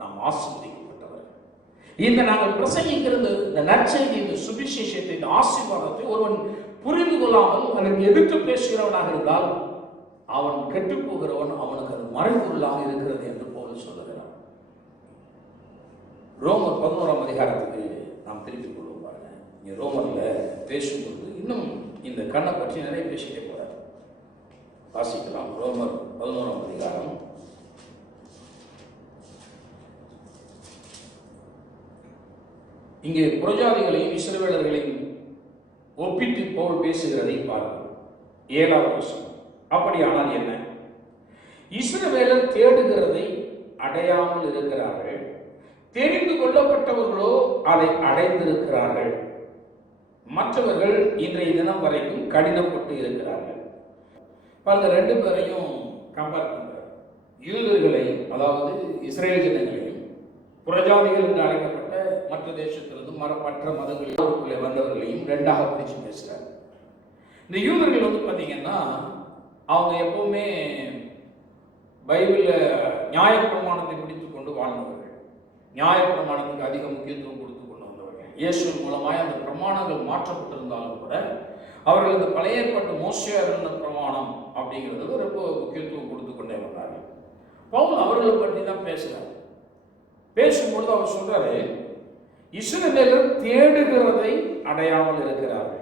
நாம் ஆசீர்வதிக்கப்பட்டவர். இந்த நாங்கள் பிரசங்கிக்கிற இந்த நற்செய்தி, இந்த சுவிசேஷத்தை, இந்த ஆசீர்வாதத்தை ஒருவன் புரிந்து கொள்ளாமல் அதற்கு எதிர்த்து பேசுகிறவனாக இருந்தால் அவன் கெட்டு போகிறவன் அவனுக்கு அது மறைபொருளாக இருக்கிறது என்று பவுல் சொல்லுகிறான். ரோமர் 11ஆம் அதிகாரத்துக்கு நாம் திருப்பிக் கொள்வோம் பாருங்க. இங்கே ரோமர்ல பேசும்போது இன்னும் இந்த கண்ணை பற்றி நிறைய பேசிட்டே போறார். வாசிக்கலாம். ரோமர் 11ஆம் அதிகாரம் இங்கே புறஜாதிகளையும் இஸ்ரவேலர்களையும் ஒப்பிட்டு பவுல் பேசுகிறதை பார்க்கிறோம். 7வது வசனம். அப்படியானால் என்ன? இஸ்ரவேலர் தேடுகிறதை அடையாமல் இருக்கிறார்கள், தெரிந்து கொள்ளப்பட்டவர்களோ அதை அடைந்திருக்கிறார்கள். மற்றவர்கள் இன்றைய தினம் வரைக்கும் கடினப்பட்டு இருக்கிறார்கள். பாருங்க, ரெண்டு பேரையும் கம்பேர் பண்றார். யூதர்களை, அதாவது இஸ்ரேல் ஜனங்களையும், புறஜாதிகள் என்று அழைக்கப்பட்ட மற்ற தேசத்திலிருந்து மற்ற மதங்களில் வந்தவர்களையும் ரெண்டாக பிரிச்சு பேசுறாரு. இந்த யூதர்கள் வந்து பார்த்தீங்கன்னா அவங்க எப்பவுமே பைபிளில் நியாயப்பிரமாணத்தை பிடித்து கொண்டு வாழ்ந்தவர்கள், நியாயப்பிரமாணத்துக்கு அதிக முக்கியத்துவம் கொடுத்து கொண்டு வந்தவர்கள். இயேசுவின் மூலமாய் அந்த பிரமாணங்கள் மாற்றப்பட்டிருந்தாலும் கூட அவர்கள் இந்த பழைய ஏற்பாட்டு மோசே பிரமாணம் அப்படிங்கிறது ரொம்ப முக்கியத்துவம் கொடுத்து கொண்டே வந்தார்கள். பவுல் அவர்களை பற்றி தான் பேசுகிறார். பேசும்பொழுது அவர் சொல்றாரு, இஸ்ரவேலர் தேடுகிறதை அடையாமல் இருக்கிறார்கள்.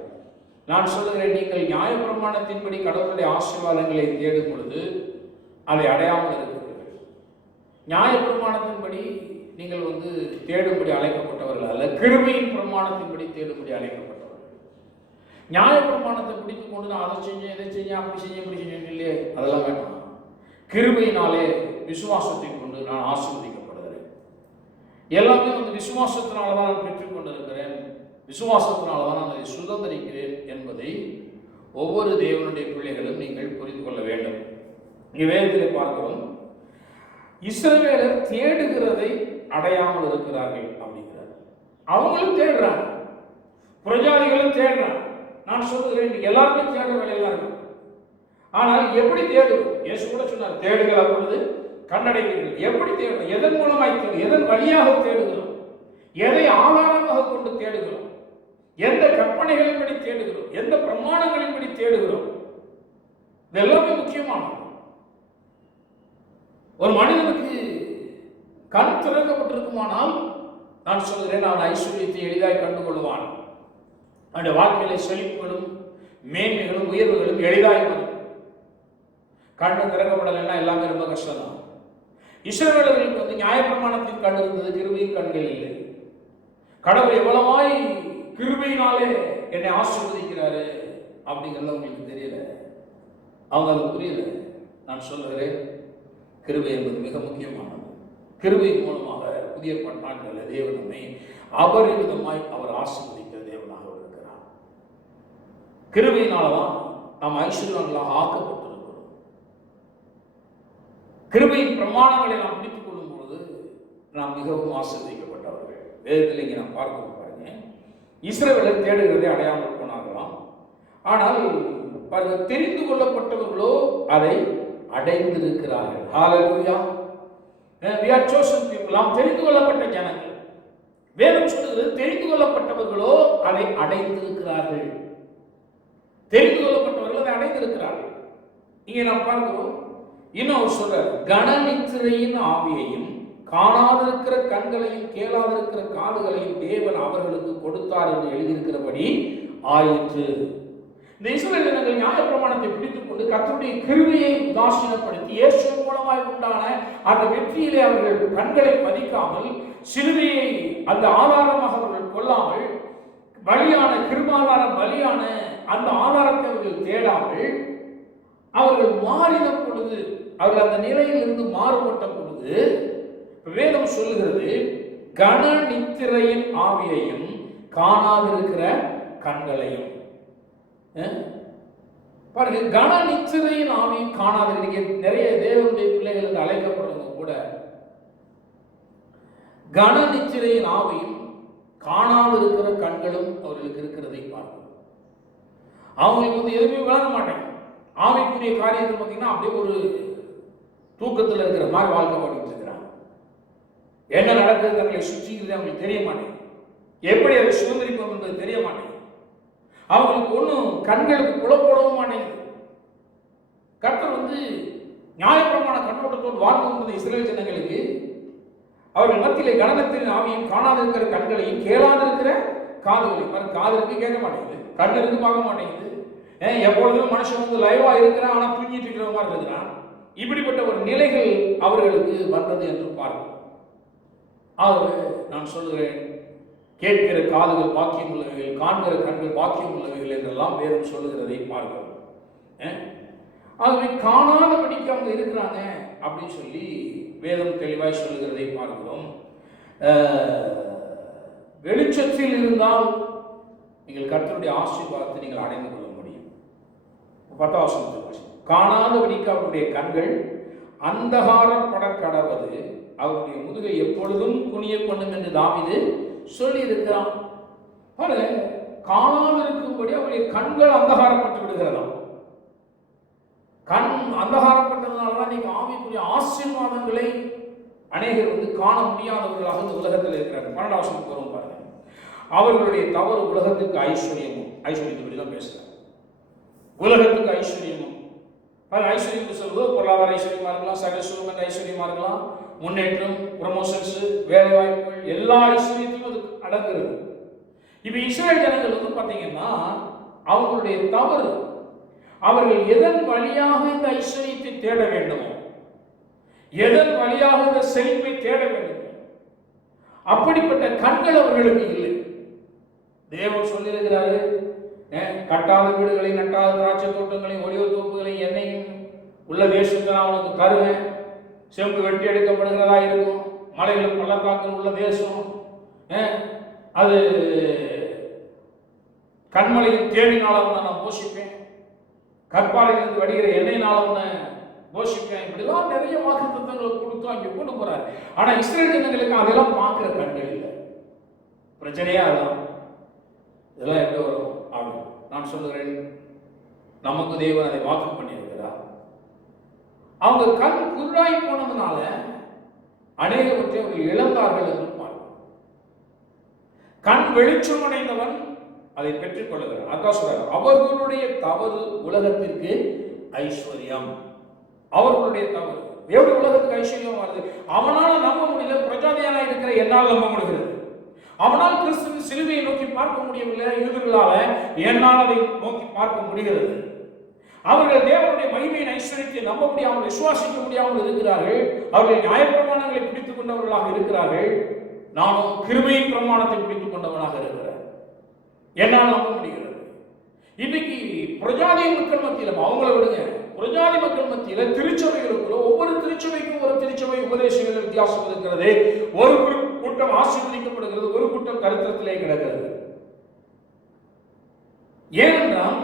நான் சொல்லுகிறேன், நீங்கள் நியாயப்பிரமாணத்தின்படி கடவுளுடைய ஆசீர்வாதங்களை தேடும் பொழுது அதை அடையாமல் இருக்கிறீர்கள். நியாயப்பிரமாணத்தின்படி நீங்கள் தேடும்படி அழைக்கப்பட்டவர்கள் அல்ல, கிருபையின் பிரமாணத்தின்படி தேடும்படி அழைக்கப்பட்டவர்கள். நியாயப்பிரமாணத்தை பிடித்துக் கொண்டு நான் அதை செஞ்சேன், இதை செஞ்சேன், அப்படி செஞ்சேன், இப்படி செஞ்சேன் இல்லையே, அதெல்லாம் வேண்டாம். கிருபையினாலே விசுவாசத்தை கொண்டு நான் ஆசீர்வதிக்கப்படுகிறேன். எல்லாமே விசுவாசத்தினால தான் நான் பெற்றுக் கொண்டிருக்கிறேன், விசுவாசத்தினால தான் நான் அதை சுதந்திரிக்கிறேன் என்பதை ஒவ்வொரு தேவனுடைய பிள்ளைகளும் நீங்கள் புரிந்து கொள்ள வேண்டும். இங்கே வேதத்தில் பார்க்கிறோம், இஸ்ரவேலர் தேடுகிறதை அடையாமல் இருக்கிறார்கள் அப்படிங்கிறார். அவங்களும் தேடுறாங்க, புறஜாதிகளும் தேடுறாங்க. நான் சொல்லுகிறேன், எல்லாருமே தேடுற வேலையெல்லாம் இருக்கு. ஆனால் எப்படி தேடுவோம்? இயேசு கூட சொன்னார், தேடுங்கள் அப்பொழுது கண்டடைவீர்கள். எப்படி தேடுறோம்? எதன் மூலமாய் தேடுகிறோம்? எதன் வழியாக தேடுகிறோம்? எதை ஆதாரமாக கொண்டு தேடுகிறோம்? எந்த கற்பனைகளின்படி தேடுகிறோம்? எந்த பிரமாணங்களின்படி தேடுகிறோம்? இதெல்லாமே முக்கியமானது. ஒரு மனிதனுக்கு கண் திறக்கப்பட்டிருக்குமானால் நான் சொல்கிறேன், அவன் ஐஸ்வர்யத்தை எளிதாய் கண்டுகொள்வான். அவனுடைய வாழ்க்கையில செழிப்புகளும் மேன்மைகளும் உயர்வுகளும் எளிதாய் வரும். கண்ணு திறக்கப்படலைன்னா எல்லாமே ரொம்ப கஷ்டம் தான். இஸ்ரவேலர்களுக்கு நியாயப்பிரமாணத்தின் கண் இருந்தது, கிருபையின் கண்கள் இல்லை. கடவுள் எவ்வளவாய் கிருபையினாலே என்னை ஆசீர்வதிக்கிறாரு அப்படிங்கிறது உங்களுக்கு தெரியல, அவங்க அது புரியல. நான் சொல்லுகிறேன், கிருபை என்பது மிக முக்கியமானது. கிருபை மூலமாக புதிய பட்டாக்கள் தேவன் நம்மை அபரிமிதமாய் அவர் ஆசீர்வதிக்கிற தேவனாக இருக்கிறார். கிருபையினால்தான் நாம் ஐஸ்வர்யங்களாக ஆக்கப்பட்டிருக்கிறோம். கிருபையின் பிரமாணங்களை நாம் பிடித்துக் கொள்ளும் பொழுது நாம் மிகவும் ஆசீர்வதிக்கப்பட்டவர்கள். வேதத்தில் இங்கே நாம் பார்க்கிறோம் பாருங்க, இஸ்ரவேலர் தேடுகிறதை அடையாமல் போனார்களாம். ஆனால் பாருங்க, தெரிந்து கொள்ளப்பட்டவர்களோ அதை அடைந்திருக்கிறார்கள். ஹalleluya. We are chosen people. நாம் தெரிந்து கொள்ளப்பட்ட ஜனங்கள். வேதம் சொல்கிறது, தெரிந்து கொள்ளப்பட்டவர்களோ அதை அடைந்திருக்கிறார்கள். தெரிந்து கொள்ளப்பட்டவர்கள் அதை அடைந்திருக்கிறார்கள். இங்கே நாம் பார்க்கிறோம், இன்னும் அவர் சொல்றார், கனநித்திரையின் ஆவியையும் காணாதிருக்கிற கண்களையும் கேளாதிருக்கிற காதுகளையும் தேவன் அவர்களுக்கு கொடுத்தார் என்று எழுதியிருக்கிறபடி ஆயிற்று. இந்த இஸ்ரவேல் ஜனங்கள் நியாயப்பிரமாணத்தை பிடித்துக் கொண்டு கர்த்தருடைய கிருபையை உதாசீனப்படுத்தி இயேசு மூலமாய் உண்டான அந்த வெற்றியிலே அவர்கள் கண்களை பதிக்காமல், சிலுவையை அந்த ஆதாரமாக அவர்கள் கொள்ளாமல், பலியான கிருபாதார பலியான அந்த ஆதாரத்தை அவர்கள் தேடாமல், அவர்கள் மாறின பொழுது, அவர்கள் அந்த நிலையிலிருந்து மாறுபட்ட பொழுது வேதம் சொல்லுகிறது, கன நித்திரையின் ஆவியையும் காணாதிருக்கிற கண்களையும். பாருங்க, கன நித்திரையின் ஆவியும் காணாதிருக்க. நிறைய தேவனுடைய பிள்ளைகள் என்று அழைக்கப்படுறவங்க கூட கன நித்திரையின் ஆவியும் காணாதிருக்கிற கண்களும் அவர்களுக்கு இருக்கிறதை பார்க்கணும். அவங்களுக்கு எதுவுமே விளங்க மாட்டாங்க. ஆவிக்குரிய காரியத்தில் பார்த்தீங்கன்னா அப்படியே ஒரு தூக்கத்தில் இருக்கிற மாதிரி வாழ்க்கை பண்ணிட்டு இருக்கிறாங்க. என்ன நடக்குது தங்களை சுற்றிக்கிறது அவங்களுக்கு தெரிய மாட்டேங்குது. எப்படி அதை சுதந்திரிப்போம் என்பது தெரிய மாட்டேங்குது. அவங்களுக்கு ஒன்றும் கண்களுக்கு புலப்படவும் மாட்டேங்குது. கர்த்தர் நியாயப்பிரமாண கண்ணோட்டத்தோடு வாழ்ந்து வந்த இஸ்ரவேல் ஜனங்களுக்கு அவர்கள் மத்தியிலே கனனத்தின் ஆவியும், காணாதிருக்கிற கண்களையும், கேளாதிருக்கிற காதுகளையும், காது இருக்கு கேட்க மாட்டேங்குது, கண் இருக்கு பார்க்க மாட்டேங்குது, எப்பொழுதும் மனுஷன் லைவா இருக்கிறான், ஆனா தூங்கிட்டு இருக்கிற மாதிரி இருக்கிறான். இப்படிப்பட்ட ஒரு நிலைகள் அவர்களுக்கு வந்தது என்று பார்க்கிறோம். ஆகவே நான் சொல்கிறேன், கேட்கிற காதுகள் பாக்கியம் உள்ளவைகள், காண்கிற கண்கள் பாக்கியம் உள்ளவைகள் என்றெல்லாம் வேதம் சொல்லுகிறதை பார்க்கிறோம். ஆகவே காணாதபடிக்கு அவங்க இருக்கிறாங்க அப்படின்னு சொல்லி வேதம் தெளிவாய் சொல்லுகிறதை பார்க்கிறோம். வெளிச்சத்தில் இருந்தால் நீங்கள் கர்த்தருடைய ஆசீர்வாதத்தை நீங்கள் அடைந்து கொள்ள முடியும். 10ஆம் வசனத்தில் காணாதபடிக்கு அவருடைய கண்கள் அந்தகாரப்பட கடவது, அவருடைய முதுகை எப்பொழுதும் குனிய பண்ணும் என்று தாவீது சொல்லி இருக்கிறான். காணாதிருக்கும்படி அவருடைய கண்கள் அந்தகாரப்பட்டு விடுகிறதாம். கண் அந்தகாரப்பட்டதுனாலதான் நீங்க ஆவிக்குரிய ஆசீர்வாதங்களை அநேகர் காண முடியாதவர்களாக இந்த உலகத்தில் இருக்கிறார்கள். 12ஆம் வசனத்துக்கு வரும் பாருங்க. அவர்களுடைய தவறு உலகத்துக்கு ஐஸ்வர்யமும், ஐஸ்வர்யத்தை பற்றி தான் பேசுறாங்க. உலகத்துக்கு ஐஸ்வர்யமும், ஐஸ்வர்யம் சொல்வது பொருளாதார ஐஸ்வர்யமா இருக்கலாம், சகல சுகம் ஐஸ்வர்யமா இருக்கலாம், முன்னேற்றம், ப்ரமோஷன்ஸ், வேலை வாய்ப்புகள், எல்லா ஐஸ்வர்யத்தையும் அது அடங்குறது. இப்ப இஸ்ரவேல் ஜனங்கள் பாத்தீங்கன்னா அவங்களுடைய தவறு, அவர்கள் எதன் வழியாக இந்த ஐஸ்வர்யத்தை தேட வேண்டுமோ, எதன் வழியாக இந்த செழிப்பை தேட வேண்டுமோ, அப்படிப்பட்ட கண்கள் அவர்களுக்கு இல்லை. தேவன் சொல்லியிருக்கிறாரு, கட்டாத வீடுகளையும், நட்டாத திராட்சை தோட்டங்களையும், ஒளிவ தோப்புகளையும், எண்ணெயும் உள்ள தேசத்தை நான் உனக்கு தருவேன், செம்பு வெட்டி எடுக்கப்படுகிறதா இருக்கும், மலைகளும் பள்ளத்தாக்கள் உள்ள தேசம், அது கண்மலையும் தேடினாலும் நான் போஷிப்பேன், கற்பாலையிலிருந்து வடிகிற எண்ணெயினாலும் போஷிப்பேன். இப்படிலாம் நிறைய வாக்குத்தத்தங்களை கொடுத்து அங்கே கொண்டு போறாரு. ஆனா இஸ்ரவேல் ஜனங்களுக்கு அதெல்லாம் பார்க்கிற கண்கள் இல்லை. பிரச்சனையா அதான். இதெல்லாம் எப்படி வரும் அப்படின்னு நான் சொல்லுகிறேன். நமக்கு தேவன் அதை வாக்கு பண்ணியிருக்கிறார். அவங்க கண் குருடாய் போனதுனால அநேகவற்றை அவர்கள் இழந்தார்கள் என்று பார்க்கிறோம். கண் வெளிச்சம் அடைந்தவன் அதை பெற்றுக் கொள்ளுகிறார். அதான் சொல்றார், அவர்களுடைய தவறு உலகத்திற்கு ஐஸ்வர்யம். அவர்களுடைய தவறு எப்படி உலகத்துக்கு ஐஸ்வர்யம் வருது? அவனால நம்ப முடியல, பிரஜாதியான இருக்கிற என்னால் நம்ப முடிகிறது. அவனால் கிறிஸ்துவின் சிலுவையை நோக்கி பார்க்க முடியவில்லை, யூதர்களால என்னால் அதை நோக்கி பார்க்க முடிகிறது. அவர்கள் தேவனுடைய மகிமையின் ஐஸ்வர்யத்தை நம்ப முடியாமல், விசுவாசிக்க முடியாமல் இருக்கிறார்கள். அவர்கள் நியாயப்பிரமாணங்களை பிடித்துக் கொண்டவர்களாக இருக்கிறார்கள். நானும் கிருபையின் பிரமாணத்தை பிடித்துக் கொண்டவனாக இருக்கிறேன், என்னால் நம்ப முடிகிறது. இன்னைக்கு பிரஜாதி மக்கள் மத்தியில, அவங்கள விடுங்க, பிரஜாதி மக்கள் மத்தியில திருச்சபைகளுக்குள்ள ஒவ்வொரு திருச்சபைக்கும் ஒரு திருச்சபை உபதேசங்கள் வித்தியாசம் இருக்கிறது. ஒரு கூட்டம் ஆசீர்வதிக்கப்படுகிறது, ஒரு கூட்டம் கருத்திலே கிடக்கிறது. ஏனென்றால்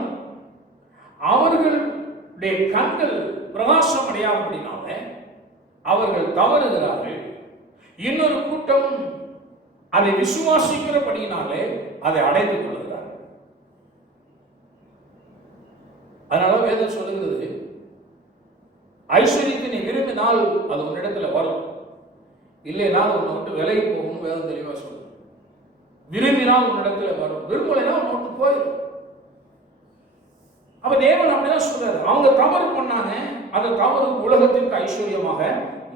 அவர்களுடைய கண்கள் பிரகாசம் அடையாதபடினால அவர்கள் தவறுகிறார்கள். இன்னொரு கூட்டம் அதை விசுவாசிக்கிறபடினாலே அதை அடைந்து கொள்கிறார்கள். அதனால வேதம் சொல்லுகிறது, ஐஸ்வர்யத்தை நீ விரும்பினால் அது உன்னிடத்துல வரும், இல்லைன்னா உன்னை விட்டு விலகி போகும். வேதம் தெளிவா சொல்லுது. விரும்பினால் உன்னிடத்துல வரும், விரும்பலைன்னா உன்னை விட்டு போயிடும். அப்ப தேவன் அப்படிதான் சொல்றாரு. அவங்க தவறு பண்ணாங்க, அந்த தவறு உலகத்திற்கு ஐஸ்வர்யமாக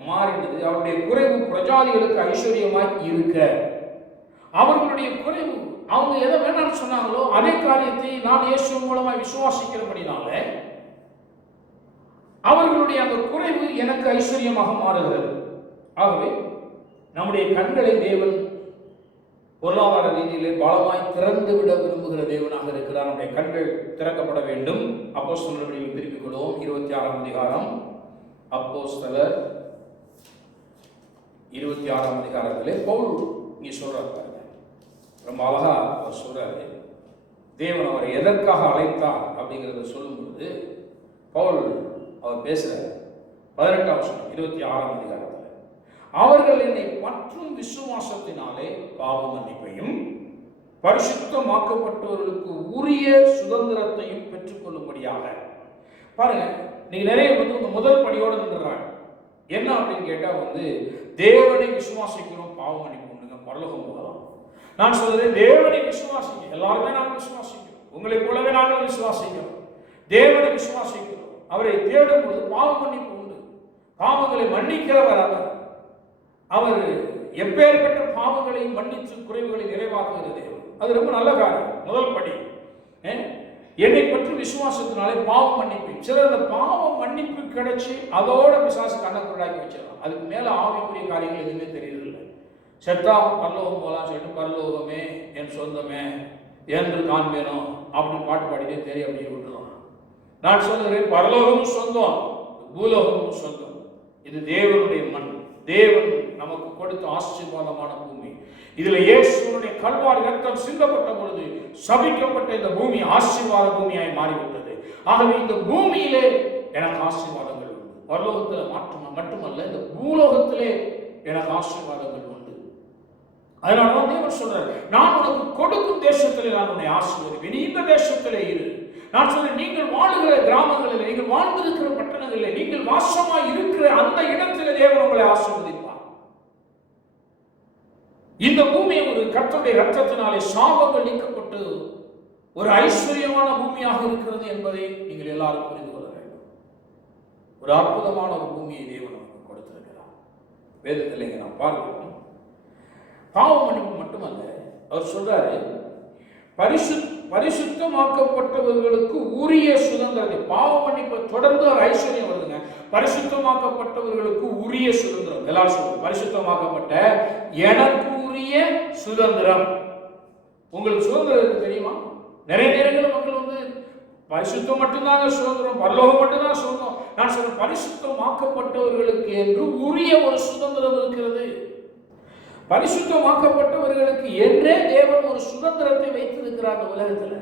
மாறினது. அவருடைய குறைவு பிரஜாதிகளுக்கு ஐஸ்வர்யமாய் இருக்க, அவர்களுடைய குறைவு, அவங்க எதை வேணாம்னு சொன்னாங்களோ அதே காரியத்தை நான் இயேசு மூலமாய் விசுவாசிக்கிறபடினால அவர்களுடைய அந்த குறைவு எனக்கு ஐஸ்வர்யமாக மாறுகிறது. ஆகவே நம்முடைய கண்களை தேவன் பொருளாதார ரீதியிலே பலமாய் திறந்து விட விரும்புகிற தேவனாக இருக்கிறார். நம்முடைய கண்கள் திறக்கப்பட வேண்டும். அப்போஸ்தலர்களில் திருப்பிக் கொள்வோம். 26ஆம் அதிகாரம், அப்போஸ்தலர் 26ஆம் அதிகாரத்திலே பவுல் இங்கே சொல்றாரு, ரொம்ப அழகா அவர் சொல்றாரு. தேவன் அவரை எதற்காக அழைத்தார் அப்படிங்கிறத சொல்லும்போது பவுல் அவர் பேசுறார். 18ஆம் வசனம் 26ஆம் அதிகாரத்தில், அவர்கள் என்னை பற்றும் விசுவாசத்தினாலே பாவ மன்னிப்பையும் பரிசுத்தமாக்கப்பட்டவர்களுக்கு உரிய சுதந்திரத்தையும் பெற்றுக் கொள்ளும்படியாக. பாருங்க, நீங்க நிறைய உங்க முதல் படியோடு நின்றுறாங்க. என்ன அப்படின்னு கேட்டா தேவனை விசுவாசிக்கிறோம், பாவ மன்னிப்பு உண்டுங்க, பரலோகம் போகலாம். நான் சொல்றேன், தேவனை விசுவாசிக்க எல்லாருமே நாங்கள் விசுவாசிக்கிறோம், உங்களை போலவே நாங்கள் விசுவாசிக்கிறோம், தேவனை விசுவாசிக்கிறோம். அவரை தேடும் பொழுது பாவ மன்னிப்பு உண்டு. பாவங்களை மன்னிக்கிறவர் அவர். அவர் எப்பேற்பட்ட பாவங்களை மன்னித்து குறைவுகளை நிறைவாக்குகிறது. அது ரொம்ப நல்ல காரியம். முதல் படி என்னை பற்றி விசுவாசத்தினாலே பாவம் மன்னிப்பு. சிலர் அந்த பாவம் மன்னிப்பு கிடைச்சி அதோட பிசாசு கண்ணக்குள்ளாக்கி வச்சிடலாம். அதுக்கு மேல ஆவிக்குரிய காரியங்கள் எதுவுமே தெரியறதில்லை. செத்தா பரலோகம் போலாம் சொல்லிட்டு பரலோகமே என் சொந்தமே என்று காண்பேனும் அப்படின்னு பாட்டு பாடிட்டே தெரியும் அப்படின்னு விட்டுருவான். நான் சொல்லுகிறேன், பரலோகமும் சொந்தம், பூலோகமும் சொந்தம். இது தேவனுடைய மண், தேவன் நமக்கு கொடுத்த ஆசீர்வாதமான பூமி. இதுல இயேசுவினுடைய கல்வாரி ரத்தம் சிந்தப்பட்ட பொழுது சபிக்கப்பட்ட இந்த பூமி ஆசீர்வாத பூமியாய் மாறிவிட்டது. ஆகவே இந்த பூமியிலே எனக்கு ஆசீர்வாதங்கள் உண்டு. பரலோகத்தில் மட்டுமல்ல, இந்த பூலோகத்திலே எனக்கு ஆசீர்வாதங்கள் உண்டு. அதனால தேவன் சொல்றார், நான் உனக்கு கொடுக்கும் தேசத்திலே நான் உன்னை ஆசீர்வதிப்பேன். நீ இந்த தேசத்திலே இரு. நான் சொல்றேன், நீங்கள் வாழுகிற கிராமங்களில், நீங்கள் வாழ்ந்திருக்கிற பட்டணங்களில், நீங்கள் வாசமாய் இருக்கிற அந்த இடத்திலே தேவன் உங்களை ஆசீர்வதிப்பார். இந்த பூமி ஒரு கர்த்தருடைய ரத்தத்தினாலே சாபங்கள் நீக்கப்பட்டு ஒரு ஐஸ்வர்யமான பூமியாக இருக்கிறது என்பதை நீங்கள் எல்லாரும் புரிந்து கொள்ள வேண்டும். ஒரு அற்புதமான ஒரு பூமியை தேவன் நமக்கு கொடுத்திருக்கிறார். வேதத்திலே நாம் பார்க்கிறோம். பாவ மன்னிப்பு மட்டுமல்ல, அவர் சொல்றாரு, பரிசுத்தமாக்கப்பட்டவர்களுக்கு உரிய சுதந்திரத்தை. பாவ மன்னிப்பு தொடர்ந்து ஒரு ஐஸ்வர்யம் வருதுங்க. பரிசுத்தமாக்கப்பட்டவர்களுக்கு உரிய சுதந்திரம். எல்லாரும் சொல்லுங்க, பரிசுத்தமாக்கப்பட்ட எனக்கு உரிய சுதந்திரம். உங்களுக்கு சுதந்திரம் தெரியுமா? நிறைய நேரங்களில் மக்கள் பரிசுத்தம் மட்டும்தாங்க சுதந்திரம், பரலோகம் மட்டும்தான் சுதந்திரம். நான் சொல்றேன், பரிசுத்தமாக்கப்பட்டவர்களுக்கு என்று உரிய ஒரு சுதந்திரம் இருக்கிறது. பரிசுத்தமாக்கப்பட்டவர்களுக்கு என்றே தேவன் ஒரு சுதந்திரத்தை வைத்திருக்கிறார் இந்த உலகத்தில்.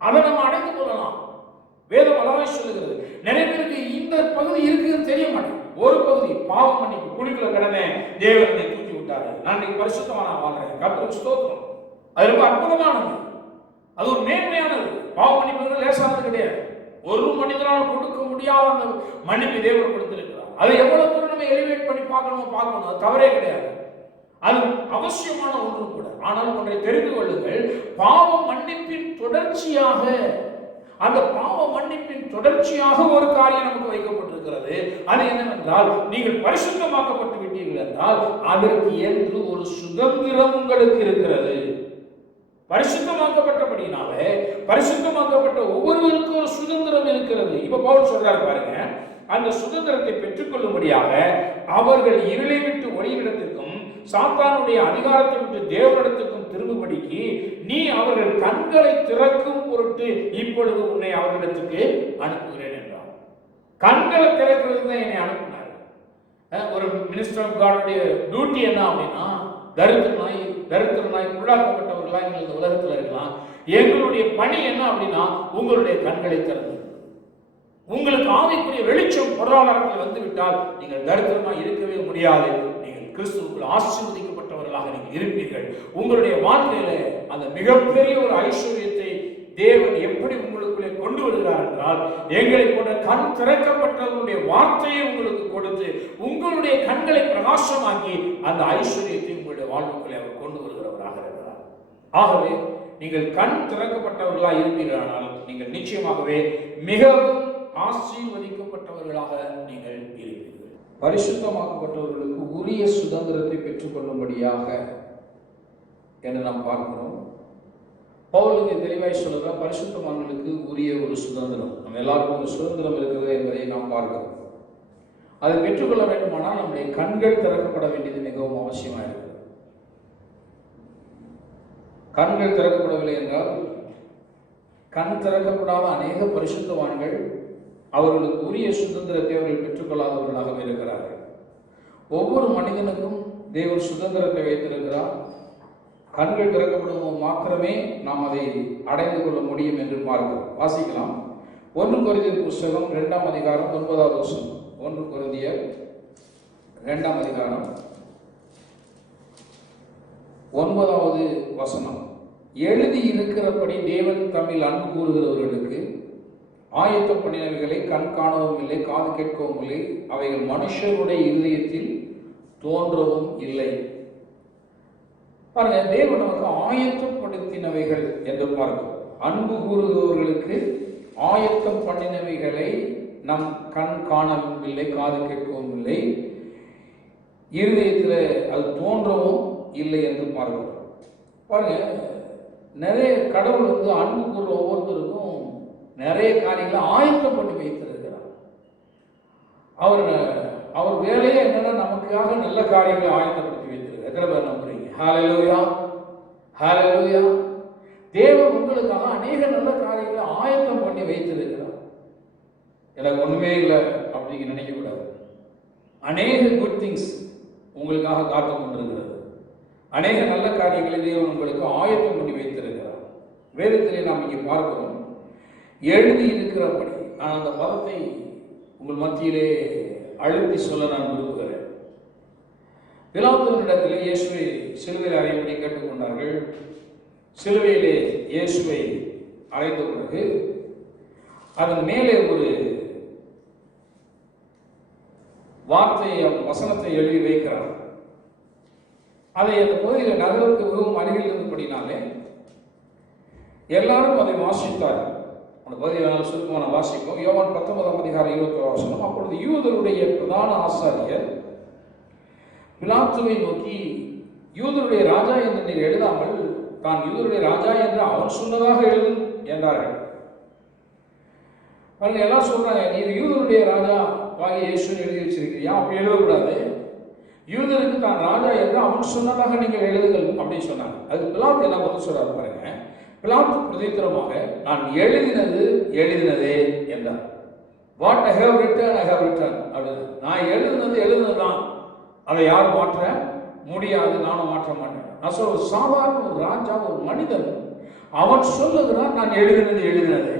அதை நம்ம அடைந்து கொள்ளலாம். வேதம் அழகாய் சொல்லுகிறது. நிறைய பேருக்கு இந்த பகுதி இருக்குன்னு தெரிய மாட்டேங்குது. ஒரு பகுதி பாவம் மன்னிப்பு, குழிக்குள்ள கடனை தேவனை தூக்கி விட்டாரு, நான் இன்னைக்கு பரிசுத்தமான வாழ்றேன், கர்த்தருக்கு ஸ்தோத்திரம். அது ரொம்ப அற்புதமானது, அது ஒரு மேன்மையானது. பாவ மன்னிப்பு லேசானது கிடையாது. ஒரு மனிதனால் கொடுக்க முடியாத அந்த மன்னிப்பு தேவன் கொடுத்திருக்கிறார். அது எவ்வளவு தூரம் நம்ம எலிவேட் பண்ணி பார்க்கணும், அது தவறே கிடையாது. அது அவசியமான ஒன்று கூட. ஆனால் ஒன்றை தெரிந்து கொள்ளுங்கள், பாவ மன்னிப்பின் தொடர்ச்சியாக, அந்த பாவ மன்னிப்பின் தொடர்ச்சியாக ஒரு காரியம் நமக்கு வைக்கப்பட்டிருக்கிறது. அது என்னவென்றால், நீங்கள் பரிசுத்தமாக்கப்பட்டு விட்டீர்கள் என்றால் அதற்கு என்று ஒரு சுதந்திரம் உங்களுக்கு இருக்கிறது. பரிசுத்தமாக்கப்பட்டபடினாலே பரிசுத்தமாக்கப்பட்ட ஒவ்வொருவருக்கும் ஒரு சுதந்திரம் இருக்கிறது. இப்ப பவுல் சொல்றாரு பாருங்க, அந்த சுதந்திரத்தை பெற்றுக்கொள்ளும்படியாக அவர்கள் இருளை விட்டு ஒளியிடத்திற்கும் சாத்தானுடைய அதிகாரத்தை விட்டு தேவனிடத்துக்கும் திரும்பும்படிக்கு நீ அவர்கள் கண்களை திறக்கும் பொருட்டு இப்பொழுது உன்னை அவர்களிடத்துக்கு அனுப்புகிறேன் என்றார். கண்களை திறக்கிறது தான் என்னை அனுப்பினார். ஒரு மினிஸ்டர் ஆஃப் காடுடைய டியூட்டி என்ன அப்படின்னா, தரித்திரனாய் உள்ளாக்கப்பட்டவர்களா எங்கள் இந்த உலகத்தில் இருக்கலாம். எங்களுடைய பணி என்ன அப்படின்னா, உங்களுடைய கண்களை திறந்து, உங்களுக்கு ஆவிக்குரிய வெளிச்சம் பொருளாதாரத்தில் வந்துவிட்டால் நீங்கள் தரித்திரமாய் இருக்கவே முடியாது. நீங்கள் கிறிஸ்துவுக்குள் ஆசீர்வதிக்கப்பட்டவர்களாக நீங்கள் இருப்பீர்கள். உங்களுடைய வாழ்க்கையில அந்த மிகப்பெரிய ஒரு ஐஸ்வர்யத்தை தேவன் எப்படி உங்களுக்குள்ளே கொண்டு வருகிறார் என்றால், எங்களை போன்ற கண் திறக்கப்பட்டவர்களுடைய வார்த்தையை உங்களுக்கு கொடுத்து உங்களுடைய கண்களை பிரகாசமாக்கி அந்த ஐஸ்வர்யத்தை உங்களுடைய வாழ்வுக்குள்ளே அவர் கொண்டு வருகிறவராக இருக்கிறார். ஆகவே நீங்கள் கண் திறக்கப்பட்டவர்களாக இருப்பீர்களானால் நீங்கள் நிச்சயமாகவே மிகவும் ஆசீர்வதிக்கப்பட்டவர்களாக நீங்கள் இருப்பீர்கள். பரிசுத்தமாக்கப்பட்டவர்களுக்கு உரிய சுதந்திரத்தை பெற்றுக்கொள்ளும்படியாக என்று நாம் பார்க்கிறோம். பவுலுக்கு தெளிவாய் சொல்லுற பரிசுத்தமானவர்களுக்கு உரிய ஒரு சுதந்திரம், நம்ம எல்லாருக்கும் ஒரு சுதந்திரம் இருக்கிறது என்பதை நாம் பார்க்கிறோம். அதை பெற்றுக்கொள்ள வேண்டுமானால் நம்முடைய கண்கள் திறக்கப்பட வேண்டியது மிகவும் அவசியமாக இருக்கிறது. கண்கள் திறக்கப்படவில்லை என்றால், கண் திறக்கப்படாத அநேக பரிசுத்தவான்கள் அவர்களுக்கு உரிய சுதந்திரத்தை அவர்கள் பெற்றுக்கொள்ளாதவர்களாக இருக்கிறார்கள். ஒவ்வொரு மனிதனுக்கும் தேவன் சுதந்திரத்தை வைத்திருக்கிறார். கண்கள் திறக்கப்படும் மாத்திரமே நாம் அதை அடைந்து கொள்ள முடியும் என்று பார்க்கிறோம். வாசிக்கலாம். 1 கொரிந்தியர் புஸ்தகம் 2ஆம் அதிகாரம் 9வது வசனம். 1 கொரிந்தியர் 2ஆம் அதிகாரம் 9வது வசனம். எழுதி இருக்கிறபடி தேவன் தம்மில் அன்பு கூறுகிறவர்களுக்கு ஆயத்தம் பண்ணினவைகளை கண் காணவும் இல்லை, காது கேட்கவும் இல்லை, அவைகள் மனுஷருடைய இருதயத்தில் தோன்றவும் இல்லை. பாருங்க, தேவன் நமக்கு ஆயத்தப்படுத்தினவைகள் என்று பார்க்கிறோம். அன்பு கூறுகிறவர்களுக்கு ஆயத்தம் பண்ணினவைகளை நம் கண் காணவும் இல்லை, காது கேட்கவும் இல்லை, இருதயத்தில் அது தோன்றவும் இல்லை என்று பார்க்கிறோம். பாருங்க, நிறைய கடவுள் அன்பு கூறுற ஒவ்வொருத்தருக்கும் நிறைய காரியங்களை ஆயத்தம் பண்ணி வைத்திருக்கிறார். அவர் வேலையே என்னன்னா நமக்காக நல்ல காரியங்களை ஆயத்தப்படுத்தி வைத்திருக்கிறார். எத்தனை பேர் நம்புறீங்க? ஹல்லேலூயா, ஹல்லேலூயா. தேவன் உங்களுக்காக அநேக நல்ல காரியங்களை ஆயத்தம் பண்ணி வைத்திருக்கிறார். எனக்கு ஒண்ணுமே இல்லை அப்படிங்க நினைக்க கூடாது. அநேக குட் திங்ஸ் உங்களுக்காக காத்து கொண்டிருக்கிறது. அநேக நல்ல காரியங்களை தேவன் உங்களுக்கு ஆயத்தம் பண்ணி வைத்திருக்கிறார். வேதத்திலே நாம் இங்கே பார்க்கிறோம், எழுதி இருக்கிறபடி. நான் அந்த பதத்தை உங்கள் மத்தியிலே அழுத்தி சொல்ல நான் விரும்புகிறேன். பிலாத்துவினிடத்திலே இயேசுவை சிலுவையில் அறையும்படி கேட்டுக்கொண்டார்கள். சிலுவையிலே இயேசுவை அறைந்த பிறகு அதன் மேலே ஒரு வார்த்தையை, வசனத்தை எழுதி வைக்கிறார். அதை அந்த பகுதியில் நகருக்கு மிகவும் அருகில் இருந்தபடினாலே எல்லாரும் அதை வாசித்தார்கள். அந்த பகுதியை வேணாலும் சுருக்கமான வாசிக்கும். யோவான் 19:21. அப்பொழுது யூதருடைய பிரதான ஆசாரியர் பிலாத்துவை நோக்கி, யூதருடைய ராஜா என்று நீர் எழுதாமல் தான் யூதருடைய ராஜா என்று அவன் சொன்னதாக எழுதும் என்றார்கள். பாருங்க, எல்லாம் சொல்றாங்க, நீர் யூதருடைய ராஜா வாங்கி இயேசுன்னு எழுதி வச்சிருக்கிறியா? அப்படி எழுதக்கூடாது. யூதருக்கு தான் ராஜா என்று அவன் சொன்னதாக நீங்கள் எழுதுங்கள் அப்படின்னு சொன்னாங்க. அது பிலாத்து என்ன பதில் சொல்றாரு பாருங்க. பிலாத்து பிரதித்திரமாக, நான் எழுதினதே என்றார். What I have written I have written அப்படின்னு. நான் எழுதுனதுதான், அதை யாரும் மாற்ற முடியாது, நானும் மாற்ற மாட்டேன். நான் சொல்ற சாதாரண ஒரு ராஜா, ஒரு மனிதன், அவன் சொல்லுகிறான் நான் எழுதினதே.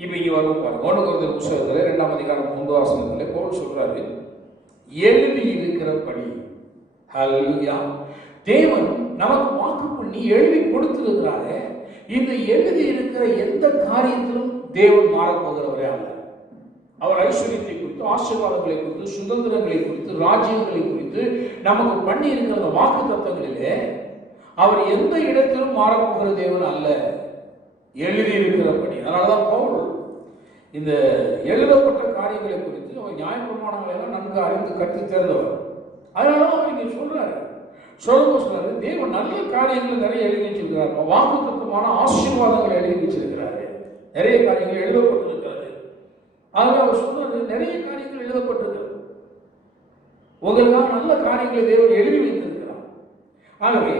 இப்ப இங்க வரும் பாருங்க, 1 கொரிந்தியர் புத்தகத்துல 2ஆம் அதிகாரம் 3 வசனத்துல பவுல் சொல்றாரு, எழுதி இருக்கிறபடி. ஹல்லேலூயா. தேவன் நமக்கு வாக்கு பண்ணி எழுதி கொடுத்திருக்கிறாரு. இந்த எழுதி இருக்கிற எந்த காரியத்திலும் தேவன் மாறப்போகிறவரே அல்ல. அவர் ஐஸ்வர்யத்தை குறித்து, ஆசீர்வாதங்களை குறித்து, சுதந்திரங்களை குறித்து, ராஜ்யங்களை குறித்து நமக்கு பண்ணி இருக்கிற வாக்கு தத்தங்களிலே அவர் எந்த இடத்திலும் மாறப்போகிற தேவன் அல்ல, எழுதி இருக்கிறபடி. அதனாலதான் பவுல் இந்த எழுதப்பட்ட காரியங்களை குறித்து அவர் நியாயப்பிரமாணங்களை எல்லாம் நன்கு அறிந்து கற்று தேர்ந்தவர். அதனாலதான் அவர் இங்க சொல்றாரு, தேவன் நல்ல காரியங்கள் நிறைய எழுதி வச்சிருக்கிறார். வாக்கு தத்துவமான ஆசீர்வாதங்கள் எழுதி வச்சிருக்கிறாரு. நிறைய காரியங்கள் எழுதப்பட்டிருக்கிறது. ஆகவே அவர் சொல்றது, நிறைய காரியங்கள் எழுதப்பட்டிருக்கிறது. உங்களுக்காக நல்ல காரியங்களை தேவன் எழுதி வைத்திருக்கிறார். ஆகவே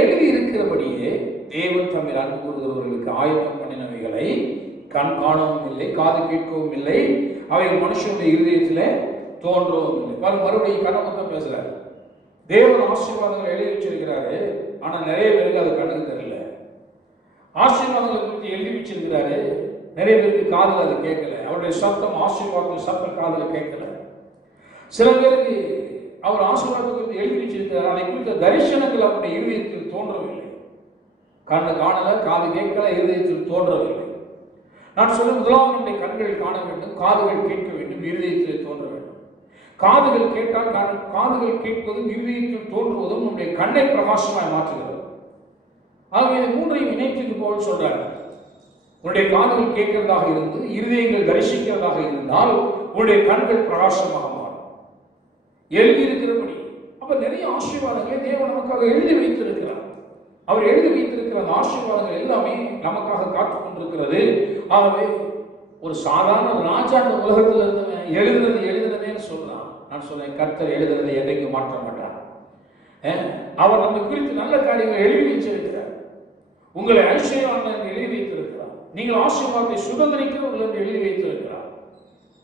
எழுதி இருக்கிறபடியே தேவன் தம்மில் அன்பு கூறுகிறவர்களுக்கு ஆயத்தம் பண்ணினவைகளை கண் காணவும் இல்லை, காது கேட்கவும் இல்லை, அவை மனுஷனுடைய இருதயத்தில் தோன்றவும் இல்லை. மறுபடியும் கண்ணமத்தம் பேசுறாரு. தேவன் ஆசீர்வாதங்களை எழுதி வச்சிருக்கிறாரு, ஆனா நிறைய பேருக்கு அது கண்ணுக்கு தெரியல. ஆசீர்வாதங்களை குறித்து எழுதி வச்சிருக்கிறாரு, நிறைய பேருக்கு காதுல அது கேட்கல. அவருடைய சத்தம், ஆசீர்வாதங்கள் சத்தம் காதுல கேட்கல. சில பேருக்கு அவர் ஆசீர்வாதத்தை குறித்து எழுதி வச்சிருக்கிறார், அதை குறித்த தரிசனங்கள் அவருடைய இருதயத்தில் தோன்றவில்லை. கண்ணு காணல, காது கேட்கல, இருதயத்தில் தோன்றவில்லை. நான் சொல்ல, முதலாவது நம்முடைய கண்கள் காண வேண்டும், காதுகள் கேட்க வேண்டும், இருதயத்தில் தோன்ற வேண்டும். காதுகள் கேட்டால், காதுகள் கேட்பதும் இருதயத்தில் தோன்றுவதும் நம்முடைய கண்ணை பிரகாசமாய் மாற்றுகிறது. ஆகவே இந்த மூன்றையும் இணைத்து போல் சொல்றாங்க. உன்னுடைய காதுகள் கேட்கிறதாக இருந்து இருதயங்கள் தரிசிக்கிறதாக இருந்தால் உன்னுடைய கண்கள் பிரகாசமாக மாறும். எழுதி இருக்கிறபடி. அப்ப நிறைய ஆசீர்வாதங்களை தேவன் நமக்காக எழுதி வைத்திருக்கிறார். அவர் எழுதி வைத்திருக்கிற அந்த ஆசீர்வாதங்கள் எல்லாமே நமக்காக காத்துக் கொண்டிருக்கிறது. ஆகவே ஒரு சாதாரண ராஜா அந்த உலகத்தில் இருந்தவன் எழுதுனதேன்னு சொல்றான். நான் சொல்றேன், கர்த்தர் எழுதுனதை என்னைக்கு மாற்ற மாட்டார். அவர் நம்ம குறித்து நல்ல காரியங்களை எழுதி வச்சிருக்கிறார். உங்களை ஐஸ்வர்யவான் என்று எழுதி வைத்திருக்கிறார். நீங்கள் ஆசீர்வாதத்தை சுதந்திரிக்கிறவர்கள் என்று எழுதி வைத்திருக்கிறார்.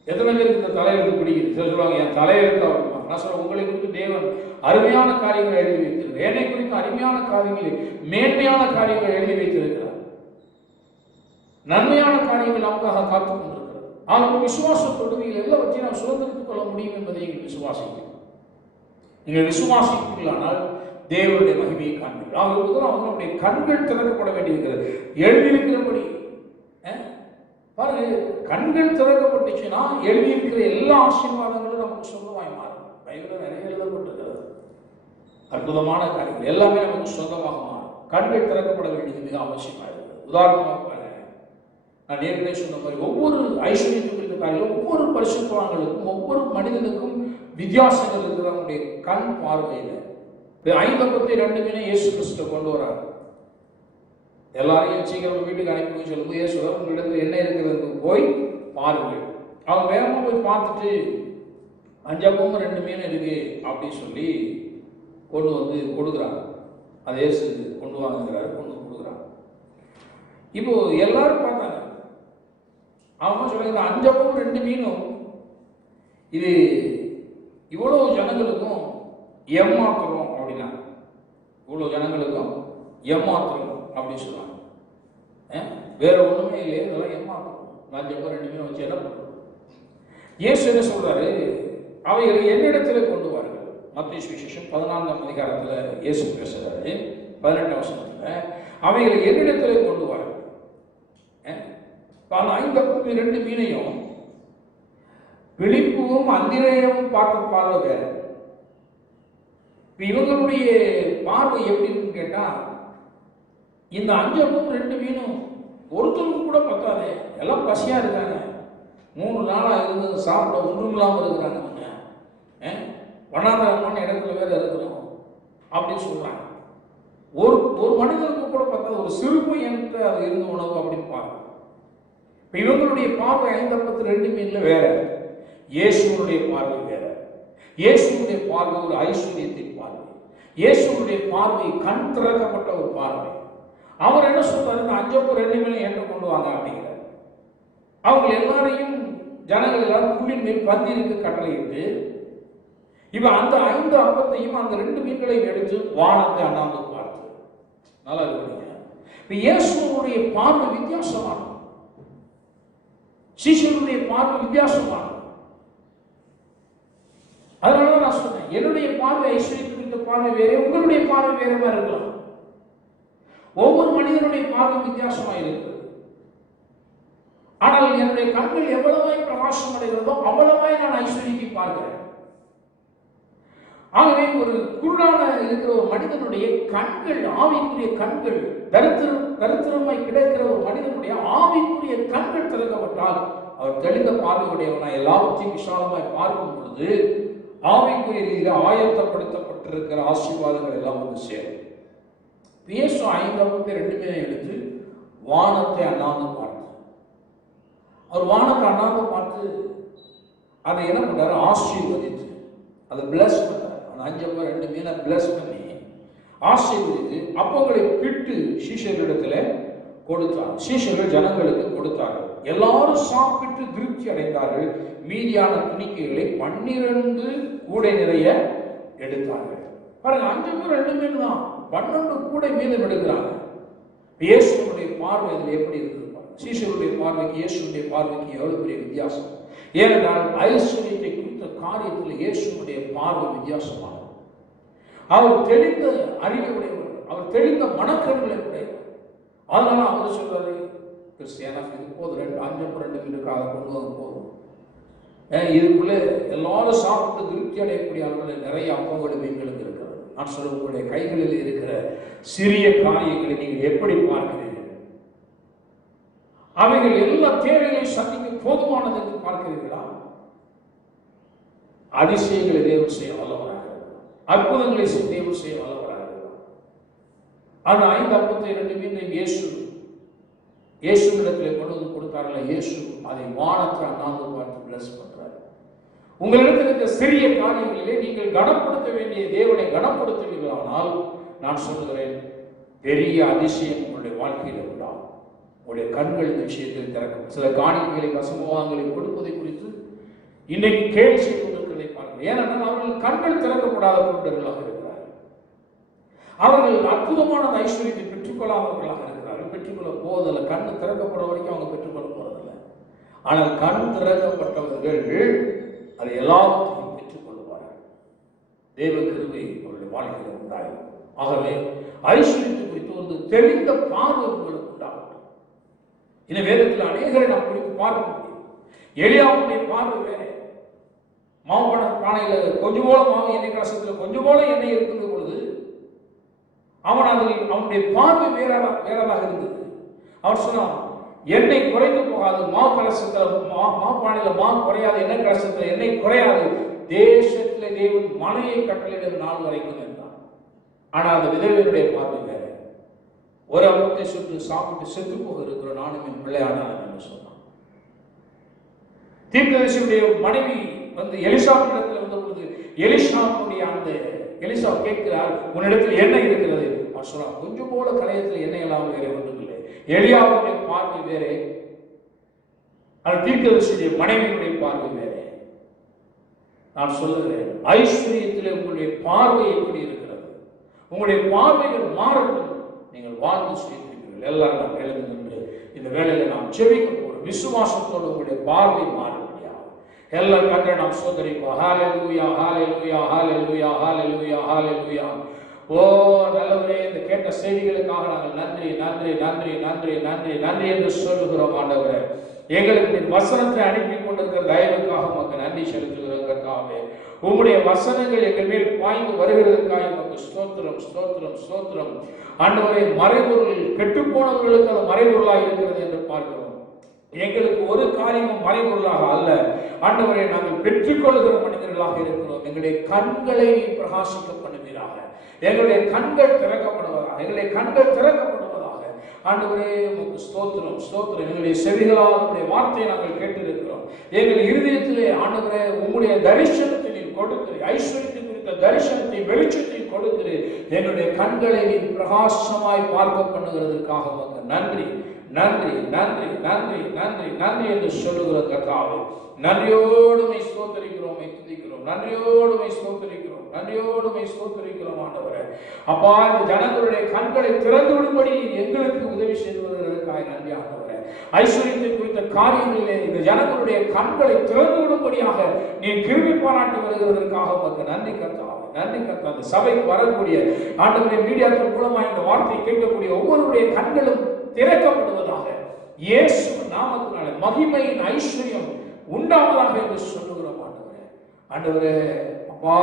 எத்தனை பேருக்கு இந்த தலையெழுத்து பிடிக்குது? சொல்லுவாங்க, என் தலையெழுத்து ஆகுமா? நான் சொல்றேன், உங்களை குறித்து தேவன் அருமையான காரியங்களை எழுதி வைத்திருக்கிறார். என்னை குறித்து அருமையான காரியங்களை, மேன்மையான காரியங்களை எழுதி வைத்திருக்கிறார். நன்மையான காரியங்கள் நமக்காக காத்துக் கொண்டிருக்கிறது. ஆனால் விசுவாசத்தோடு நீங்கள் எல்லாவற்றையும் நாம் சுதந்திரித்துக் கொள்ள முடியும் என்பதை நீங்கள் விசுவாசிக்கிறீர்கள். நீங்கள் விசுவாசிப்பீர்களானால் தேவனுடைய மகிமையை காண்பீர்கள். ஆக அவங்களுடைய கண்கள் திறக்கப்பட வேண்டியிருக்கிறது. எழுதியிருக்கிறபடி பாருங்க, கண்கள் திறக்கப்பட்டுச்சுன்னா எழுதியிருக்கிற எல்லா ஆசீர்வாதங்களும் நமக்கு சொந்தமாய் மாறும். பைபிளில் நிறைய எழுதப்பட்டிருக்கிறது. அற்புதமான காரியங்கள் எல்லாமே நமக்கு சொந்தமாக மாறும். கண்கள் திறக்கப்பட வேண்டியது மிக அவசியமாக இருக்குது. உதாரணமாக நான் ஏற்கனவே சொன்ன மாதிரி ஒவ்வொரு ஐஸ்வர்யத்தை குறித்த காரியம் ஒவ்வொரு பரிசுத்தவான்களுக்கும் ஒவ்வொரு மனிதனுக்கும் வித்தியாசங்கள் இருக்கிற அவங்களுடைய கண் பார்வையில் 5 மீனை இயேசு கிறிஸ்துவ கொண்டு வராங்க. எல்லாரையும் சீக்கிரம் வீட்டுக்கு அனுப்பி சொல்லும்போது இயேசு உங்களிடத்தில் என்ன இருக்கிறது போய் பாருங்கள். அவங்க வேகமாக போய் பார்த்துட்டு 5 அப்பமும் 2 மீன் இருக்கு அப்படின்னு சொல்லி கொண்டு வந்து கொடுக்குறாங்க. அது இயேசு கொண்டு வாங்குறாரு, கொண்டு வந்து கொடுக்குறாங்க. இப்போ எல்லாரும் பார்த்தாங்க. அவங்க சொல்லுங்க 5 அப்பமும் 2 மீனும் இது இவ்வளவு ஜனங்களுக்கும் ஏமாத்துறோம் அப்படின்னா, இவ்வளவு ஜனங்களுக்கும் ஏமாத்துறோம் அப்படின்னு சொல்லுவாங்க. வேற ஒண்ணுமே இல்லையே, இதெல்லாம் ஏமாத்துறோம். 5 அப்பம் 2 மீன் வச்சு என்ன பண்றோம்? இயேசு என்ன சொல்றாரு? அவைகளை என்னிடத்துல கொண்டு வாருங்கள். மத்தேயு சுவிசேஷம் 14ஆம் அதிகாரத்துல இயேசு பேசுறாரு. 18ஆம் வசனத்துல அவைகளை என்னிடத்துல கொண்டு வாருங்கள். 5 அப்பம் 2 மீனையும் பிலிப்புவும் அந்திரேயும் பார்த்த பார்வை வேற. இவங்களுடைய பார்வை எப்படி இருக்குன்னு கேட்டா, இந்த 5 அப்பம் 2 மீனும் ஒருத்தருக்கு கூட பத்தாதே, எல்லாம் பசியா இருக்காங்க, 3 நாளா இருந்து சாப்பிட ஒன்றும் இல்லாமல் இருக்கிறாங்க, வண்ணாந்தரமான இடத்துல வேற இருக்கிறோம் அப்படின்னு சொல்றாங்க. ஒரு மனிதனுக்கு கூட பத்தாது, ஒரு சிறு பையன்கிட்ட அது இருந்த உணவு அப்படின்னு பாருங்க. இவங்களுடைய பார்வை 5 அப்பத்து 2 மீன்ல வேற, இயேசுடைய பார்வை வேற. இயேசுடைய பார்வை ஒரு ஐஸ்வர்யத்தின் பார்வை. இயேசுடைய பார்வை கண் திறக்கப்பட்ட ஒரு பார்வை. அவர் என்ன சொல்றாரு? 5 அப்பம் 2 மீனையும் ஏற்ற கொண்டு வாங்க அப்படிங்கிறார். அவங்க எல்லாரையும் ஜனங்கள் எல்லாரும் புள்ளின் மேல் பந்திருக்கு கட்டளையிட்டு, இப்ப அந்த 5 அப்பத்தையும் அந்த 2 மீன்களையும் எடுத்து வானத்தை அண்ணாந்து பார்த்து, நல்லா இருக்கு. இப்ப இயேசுடைய பார்வை வித்தியாசமானது, சீஷருடைய பார்வை வித்தியாசமானது. அதனாலதான் நான் சொன்னேன், என்னுடைய பார்வை ஐஸ்வர்யத்திற்கு பார்வை வேற, உங்களுடைய பார்வை வேற மாதிரி இருக்கலாம். ஒவ்வொரு மனிதனுடைய பார்வை வித்தியாசமாக இருக்கிறது. ஆனால் என்னுடைய கண்கள் எவ்வளவாய் பிரகாசம் அடைகிறதோ அவ்வளவாய் நான் ஐஸ்வர்யத்தை பார்க்கிறேன். ஆகவே ஒரு குருடான இருக்கிற ஒரு மனிதனுடைய கண்கள், ஆவிக்குரிய கண்கள், தரித்திரமாய் கிடைக்கிற ஒரு மனிதனுடைய ஆவிக்குரிய கண்கள் திறக்கப்பட்டால் அவர் தெளிந்த பார்வையுடையவனாய் எல்லாவற்றையும் விசாலமாய் பார்க்கும் பொழுது ஆவிக்குரிய ரீதியாக ஆயத்தப்படுத்தப்பட்டிருக்கிற ஆசீர்வாதங்கள் எல்லாம் வந்து சேரும். இயேசு 5 அப்பத்தை 2 மீனையும் எடுத்து வானத்தை அண்ணாந்து பார்த்து, அவர் வானத்தை அண்ணாந்து பார்த்து அதை என்ன பண்றாரு? ஆசீர்வதித்து அதை பிளஸ் பண்றாரு. அந்த 5 அப்பம் 2 மீனை பிளஸ் பண்ணி ஆசீர்வதித்து அப்பங்களை பிட்டு சீஷர்களிடத்துல கொடுத்தார். சீஷர்கள் ஜனங்களுக்கு கொடுத்தார்கள். எல்லாரும் சாப்பிட்டு திருப்தி அடைந்தார்கள். மீதியான துணிக்கைகளை 12 கூடை நிறைய எடுத்தார்கள். பாருங்க, 5 அப்பம் 2 மீன் தான், 12 கூடை மீதம் எடுக்கிறாங்க. இயேசுடைய பார்வை இதில் எப்படி இருக்குது? சீஷருடைய பார்வைக்கு இயேசுடைய பார்வைக்கு எவ்வளவு பெரிய வித்தியாசம்! ஏனென்றால் ஐஸ்வர்யத்தை குறித்த காரியத்தில் இயேசுடைய பார்வை வித்தியாசமானது. அவர் தெளிந்த அறிவை உடையவர், அவர் தெளிந்த மனக்கண்களை உடையவர். அதனால அவர் சொல்றாரு, கிறிஸ்டியானா இது போதும், 5 அப்பம் 2 மீனுக்காக கொண்டு வந்து போதும், இதுக்குள்ள எல்லாரும் சாப்பிட்டு திருப்தி அடையக்கூடிய அளவில் நிறைய அப்பங்களும் மீன்களுக்கு இருக்கிறது. நான் சொல்ல, உங்களுடைய கைகளில் இருக்கிற சிறிய காரியங்களை நீங்கள் எப்படி பார்க்கிறீர்கள்? அவைகள் எல்லா தேவைகளை சந்திக்க போதுமானது என்று பார்க்கிறீர்களா? அதிசயங்களை தேவன் செய்ய வல்லவராக, அற்புதங்களை தேவன் செய்ய வல்லவராக. அந்த 5 அப்பத்தை 2 மீனையும் இயேசுவிடத்தில் கொண்டு வந்து கொடுத்தார்கள். இயேசு அதை வானத்தை அண்ணாந்து பார்த்து பிளஸ் பண்றார். உங்களிடத்தில் இருக்க சிறிய காரியங்களிலே நீங்கள் கனப்படுத்த வேண்டிய தேவனை கனப்படுத்துவீர்களானால் நான் சொல்லுகிறேன், பெரிய அதிசயம் உங்களுடைய வாழ்க்கையில் உண்டாகும். உங்களுடைய கண்கள் இந்த விஷயத்தில் திறக்கும். சில காணிக்கைகளை வசமவாதங்களை கொடுப்பதை குறித்து இன்னைக்கு கேள்வி செய்து கொண்டிருக்கிறதை பார்க்கிறேன். ஏனென்றால் அவர்கள் கண்கள் திறக்கப்படாத குருடர்களாக இருக்கிறார்கள். அவர்கள் அற்புதமான ஐஸ்வர்யத்தை பெற்றுக்கொள்ளாதவர்களாக இருக்கிறார்கள். பெற்றுக்கொள்ள போவதில்லை. கண் திறக்கப்படுற வரைக்கும் அவங்க பெற்றுக்கொள்ள போவதில்லை. ஆனால் கண் திறக்கப்பட்டவர்கள் அதை எல்லாத்தையும் பெற்றுக் கொள்வார்கள். தேவ கிருபை அவருடைய வாழ்க்கையில் உண்டாகும். ஆகவே ஐஸ்வர்யத்தை குறித்து ஒரு தெளிந்த பார்வை உங்களுக்கு உண்டாகும். இந்த வேதத்தில் அநேகரை நாம் குறித்து பார்க்க முடியும். எலியாவுடைய பார்வை வேற. மாவு பானையில கொஞ்சம் போல மாவு, எண்ணெய் கலசத்துல கொஞ்சம் போல எண்ணெய் இருக்கின்ற பொழுது அவனுடைய பார்வை வேறதாக இருந்தது. அவர் சொன்னான், எண்ணெய் குறைந்து போகாது. மா கலசத்துல மாப்பானையில மா குறையாது, எண்ணெய் கலசத்துல எண்ணெய் குறையாது. தேசத்திலே தேவன் மழையை கட்டளையிடும் நாள் வரைக்கும் இருந்தான். ஆனா அந்த விதவையினுடைய பார்வை வேற. ஒரு அப்பத்தை சுட்டு சாப்பிட்டு செத்து போக இருக்கிற நானும் என் பிள்ளையானான் என்று சொன்னான். தீர்க்கதரிசியுடைய மனைவி வந்து எலிசாவிடத்தில் வந்த பொழுது எலிசாவுடைய அந்த எலிசா கேட்கிறார், உன்னிடத்தில் எண்ணெய் இருக்கிறது. அவர் சொல்றார், கொஞ்சம் போல கரையத்தில் எண்ணெய் எல்லாம் வேற ஒன்றும் இல்லை. எலியாவுடைய பார்வை வேறே, அந்த தீர்க்கதரிசியுடைய மனைவியினுடைய பார்வை வேறே. நான் சொல்லுகிறேன், ஐஸ்வர்யத்தில் உங்களுடைய பார்வை எப்படி இருக்கிறது? உங்களுடைய பார்வைகள் மாறட்டும். நீங்கள் வாழ்ந்து செய்திருக்கிறீர்கள். எல்லாரும் நாம் எழுந்து நின்று இந்த வேளையில நாம் ஜெபிக்க போறோம். விசுவாசத்தோடு உங்களுடைய பார்வை மாற முடியாது. எல்லாரும் கண்ட நாம் சோதரிப்போம். ஹalleluya ஹalleluya ஹalleluya ஹalleluya ஹalleluya. ஓ நல்லவரே, இந்த கேட்ட செய்திகளுக்காக நாங்கள் நன்றி நன்றி நன்றி நன்றி நன்றி நன்றி என்று சொல்லுகிறோம். ஆண்டவரே, எங்களுக்கு வசனத்தை அனுப்பி கொண்டிருக்கிற தயவுக்காக உமக்கு நன்றி செலுத்துகிறதற்காகவே, உம்முடைய வசனங்கள் எங்கள் மேல் பாய்ந்து வருகிறதற்காக உமக்கு ஸ்தோத்திரம் ஸ்தோத்திரம் ஸ்தோத்திரம். ஆண்டவரே, மறைபொருள் கெட்டுப்போனவர்களுக்கு அது மறைபொருளாக இருக்கிறது என்று பார்க்கிறோம். எங்களுக்கு ஒரு காரியமும் மறைபொருளாக அல்ல. ஆண்டவரே, நாங்கள் பெற்றுக்கொள்கிற மனிதர்களாக இருக்கிறோம். எங்களுடைய கண்களை பிரகாசிக்க பண்ணுவீராக. எங்களுடைய கண்கள் திறக்கப்படுவதாக. எங்களுடைய கண்கள் திறக்கப்படுவதாக. ஆண்டவரே, உமக்கு ஸ்தோத்திரம் ஸ்தோத்திரம். எங்களுடைய செவிகளால் உங்களுடைய வார்த்தையை நாங்கள் கேட்டிருக்கிறோம். எங்கள் இருதயத்திலே ஆண்டவரே உம்முடைய தரிசனத்தை நீர் கொடுக்கிறீர். ஐஸ்வர்யத்தை குறித்த தரிசனத்தை வெளிச்சத்தை கொடுக்கிறீர். எங்களுடைய கண்களை நீ பிரகாசமாய் பார்க்க பண்ணுகிறதற்காக உமக்கு நன்றி நன்றி நன்றி நன்றி நன்றி நன்றி என்று சொல்லுகிற கர்த்தாவே, நன்றியோடு மை ஸ்தோத்திரிக்கிறோம், துதிக்கிறோம். நன்றியோடு மை ஸ்தோத்திரிக்கிறோம், நன்றியோடு மை ஸ்தோத்திரிக்கிறோம். ஆண்டவரே, அப்பா, இந்த ஜனங்களுடைய கண்களை திறந்து விடும்படி எங்களுக்கு உதவி செய்து வருவதற்காக நன்றி. ஆண்டவரே, ஐஸ்வர்யத்தை குறித்த காரியங்களிலே இந்த ஜனங்களுடைய கண்களை திறந்து விடும்படியாக நீ கிருபை பாராட்டி வருகிறதற்காக உமக்கு நன்றி கர்த்தாவே, நன்றி கர்த்தா. அந்த சபைக்கு வரக்கூடிய ஆண்டவரே, மீடியாக்கள் மூலமாக இந்த வார்த்தையை கேட்கக்கூடிய ஒவ்வொருடைய கண்களும் திறக்கப்படுவதாக. இயேசு நாமத்தினாலே மகிமையின் ஐஸ்வர்யம் உண்டாவதாக என்று சொல்லுகிறோம். ஆண்டவரே, ஆண்டவரே, அப்பா,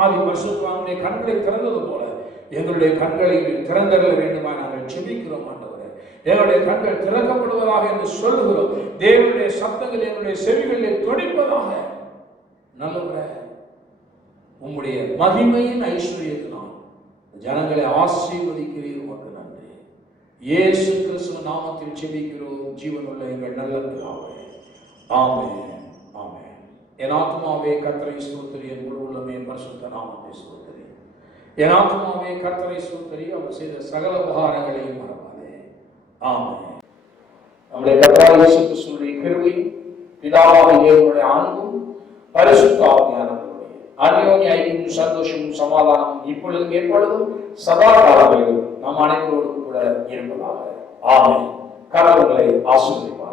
ஆதி பரிசுத்தவானுடைய கண்களை திறந்தது போல எங்களுடைய கண்களை திறந்தள்ள வேண்டுமா நாங்கள் ஜெபிக்கிறோம். ஆண்டவரே, எங்களுடைய கண்கள் திறக்கப்படுவதாக என்று சொல்லுகிறோம். தேவனுடைய சத்தங்கள் எங்களுடைய செவிகளிலே துடிப்பதாக. நல்லவரே, உம்முடைய மகிமையின் ஐஸ்வர்யத்தினால் ஜனங்களை ஆசீர்வதிக்கிறீர். உமக்கு நன்றி. இயேசு கிறிஸ்துவ நாமத்தில் ஜெபிக்கிறோம் ஜீவனுள்ள எங்கள் நல்ல பிதாவே. ஆமென் ஆமென். என் ஆத்துமாவே கர்த்தரை ஸ்தோத்திரி, என் முழு உள்ளமே பரிசுத்த நாமத்தை ஸ்தோத்திரி. என் ஆத்துமாவே கர்த்தரை ஸ்தோத்திரி, அவர் செய்த சகல உபகாரங்களையும் மறவாதே. ஆமென். நம்முடைய கர்த்தராகிய இயேசு கிறிஸ்துவின் கிருபை, பிதாவாகிய தேவனுடைய அன்பும் பரிசுத்த ஆவியானவருடைய அந்யோன்ய ஐக்கியமும் சந்தோஷமும் சமாதானமும் இப்பொழுதும் எப்பொழுதும் சதா காலங்களிலும் நம் அனைவரோடும் கூட இருப்பதாக. ஆமென். கர்த்தர் உங்களை ஆசீர்வதிப்பார்.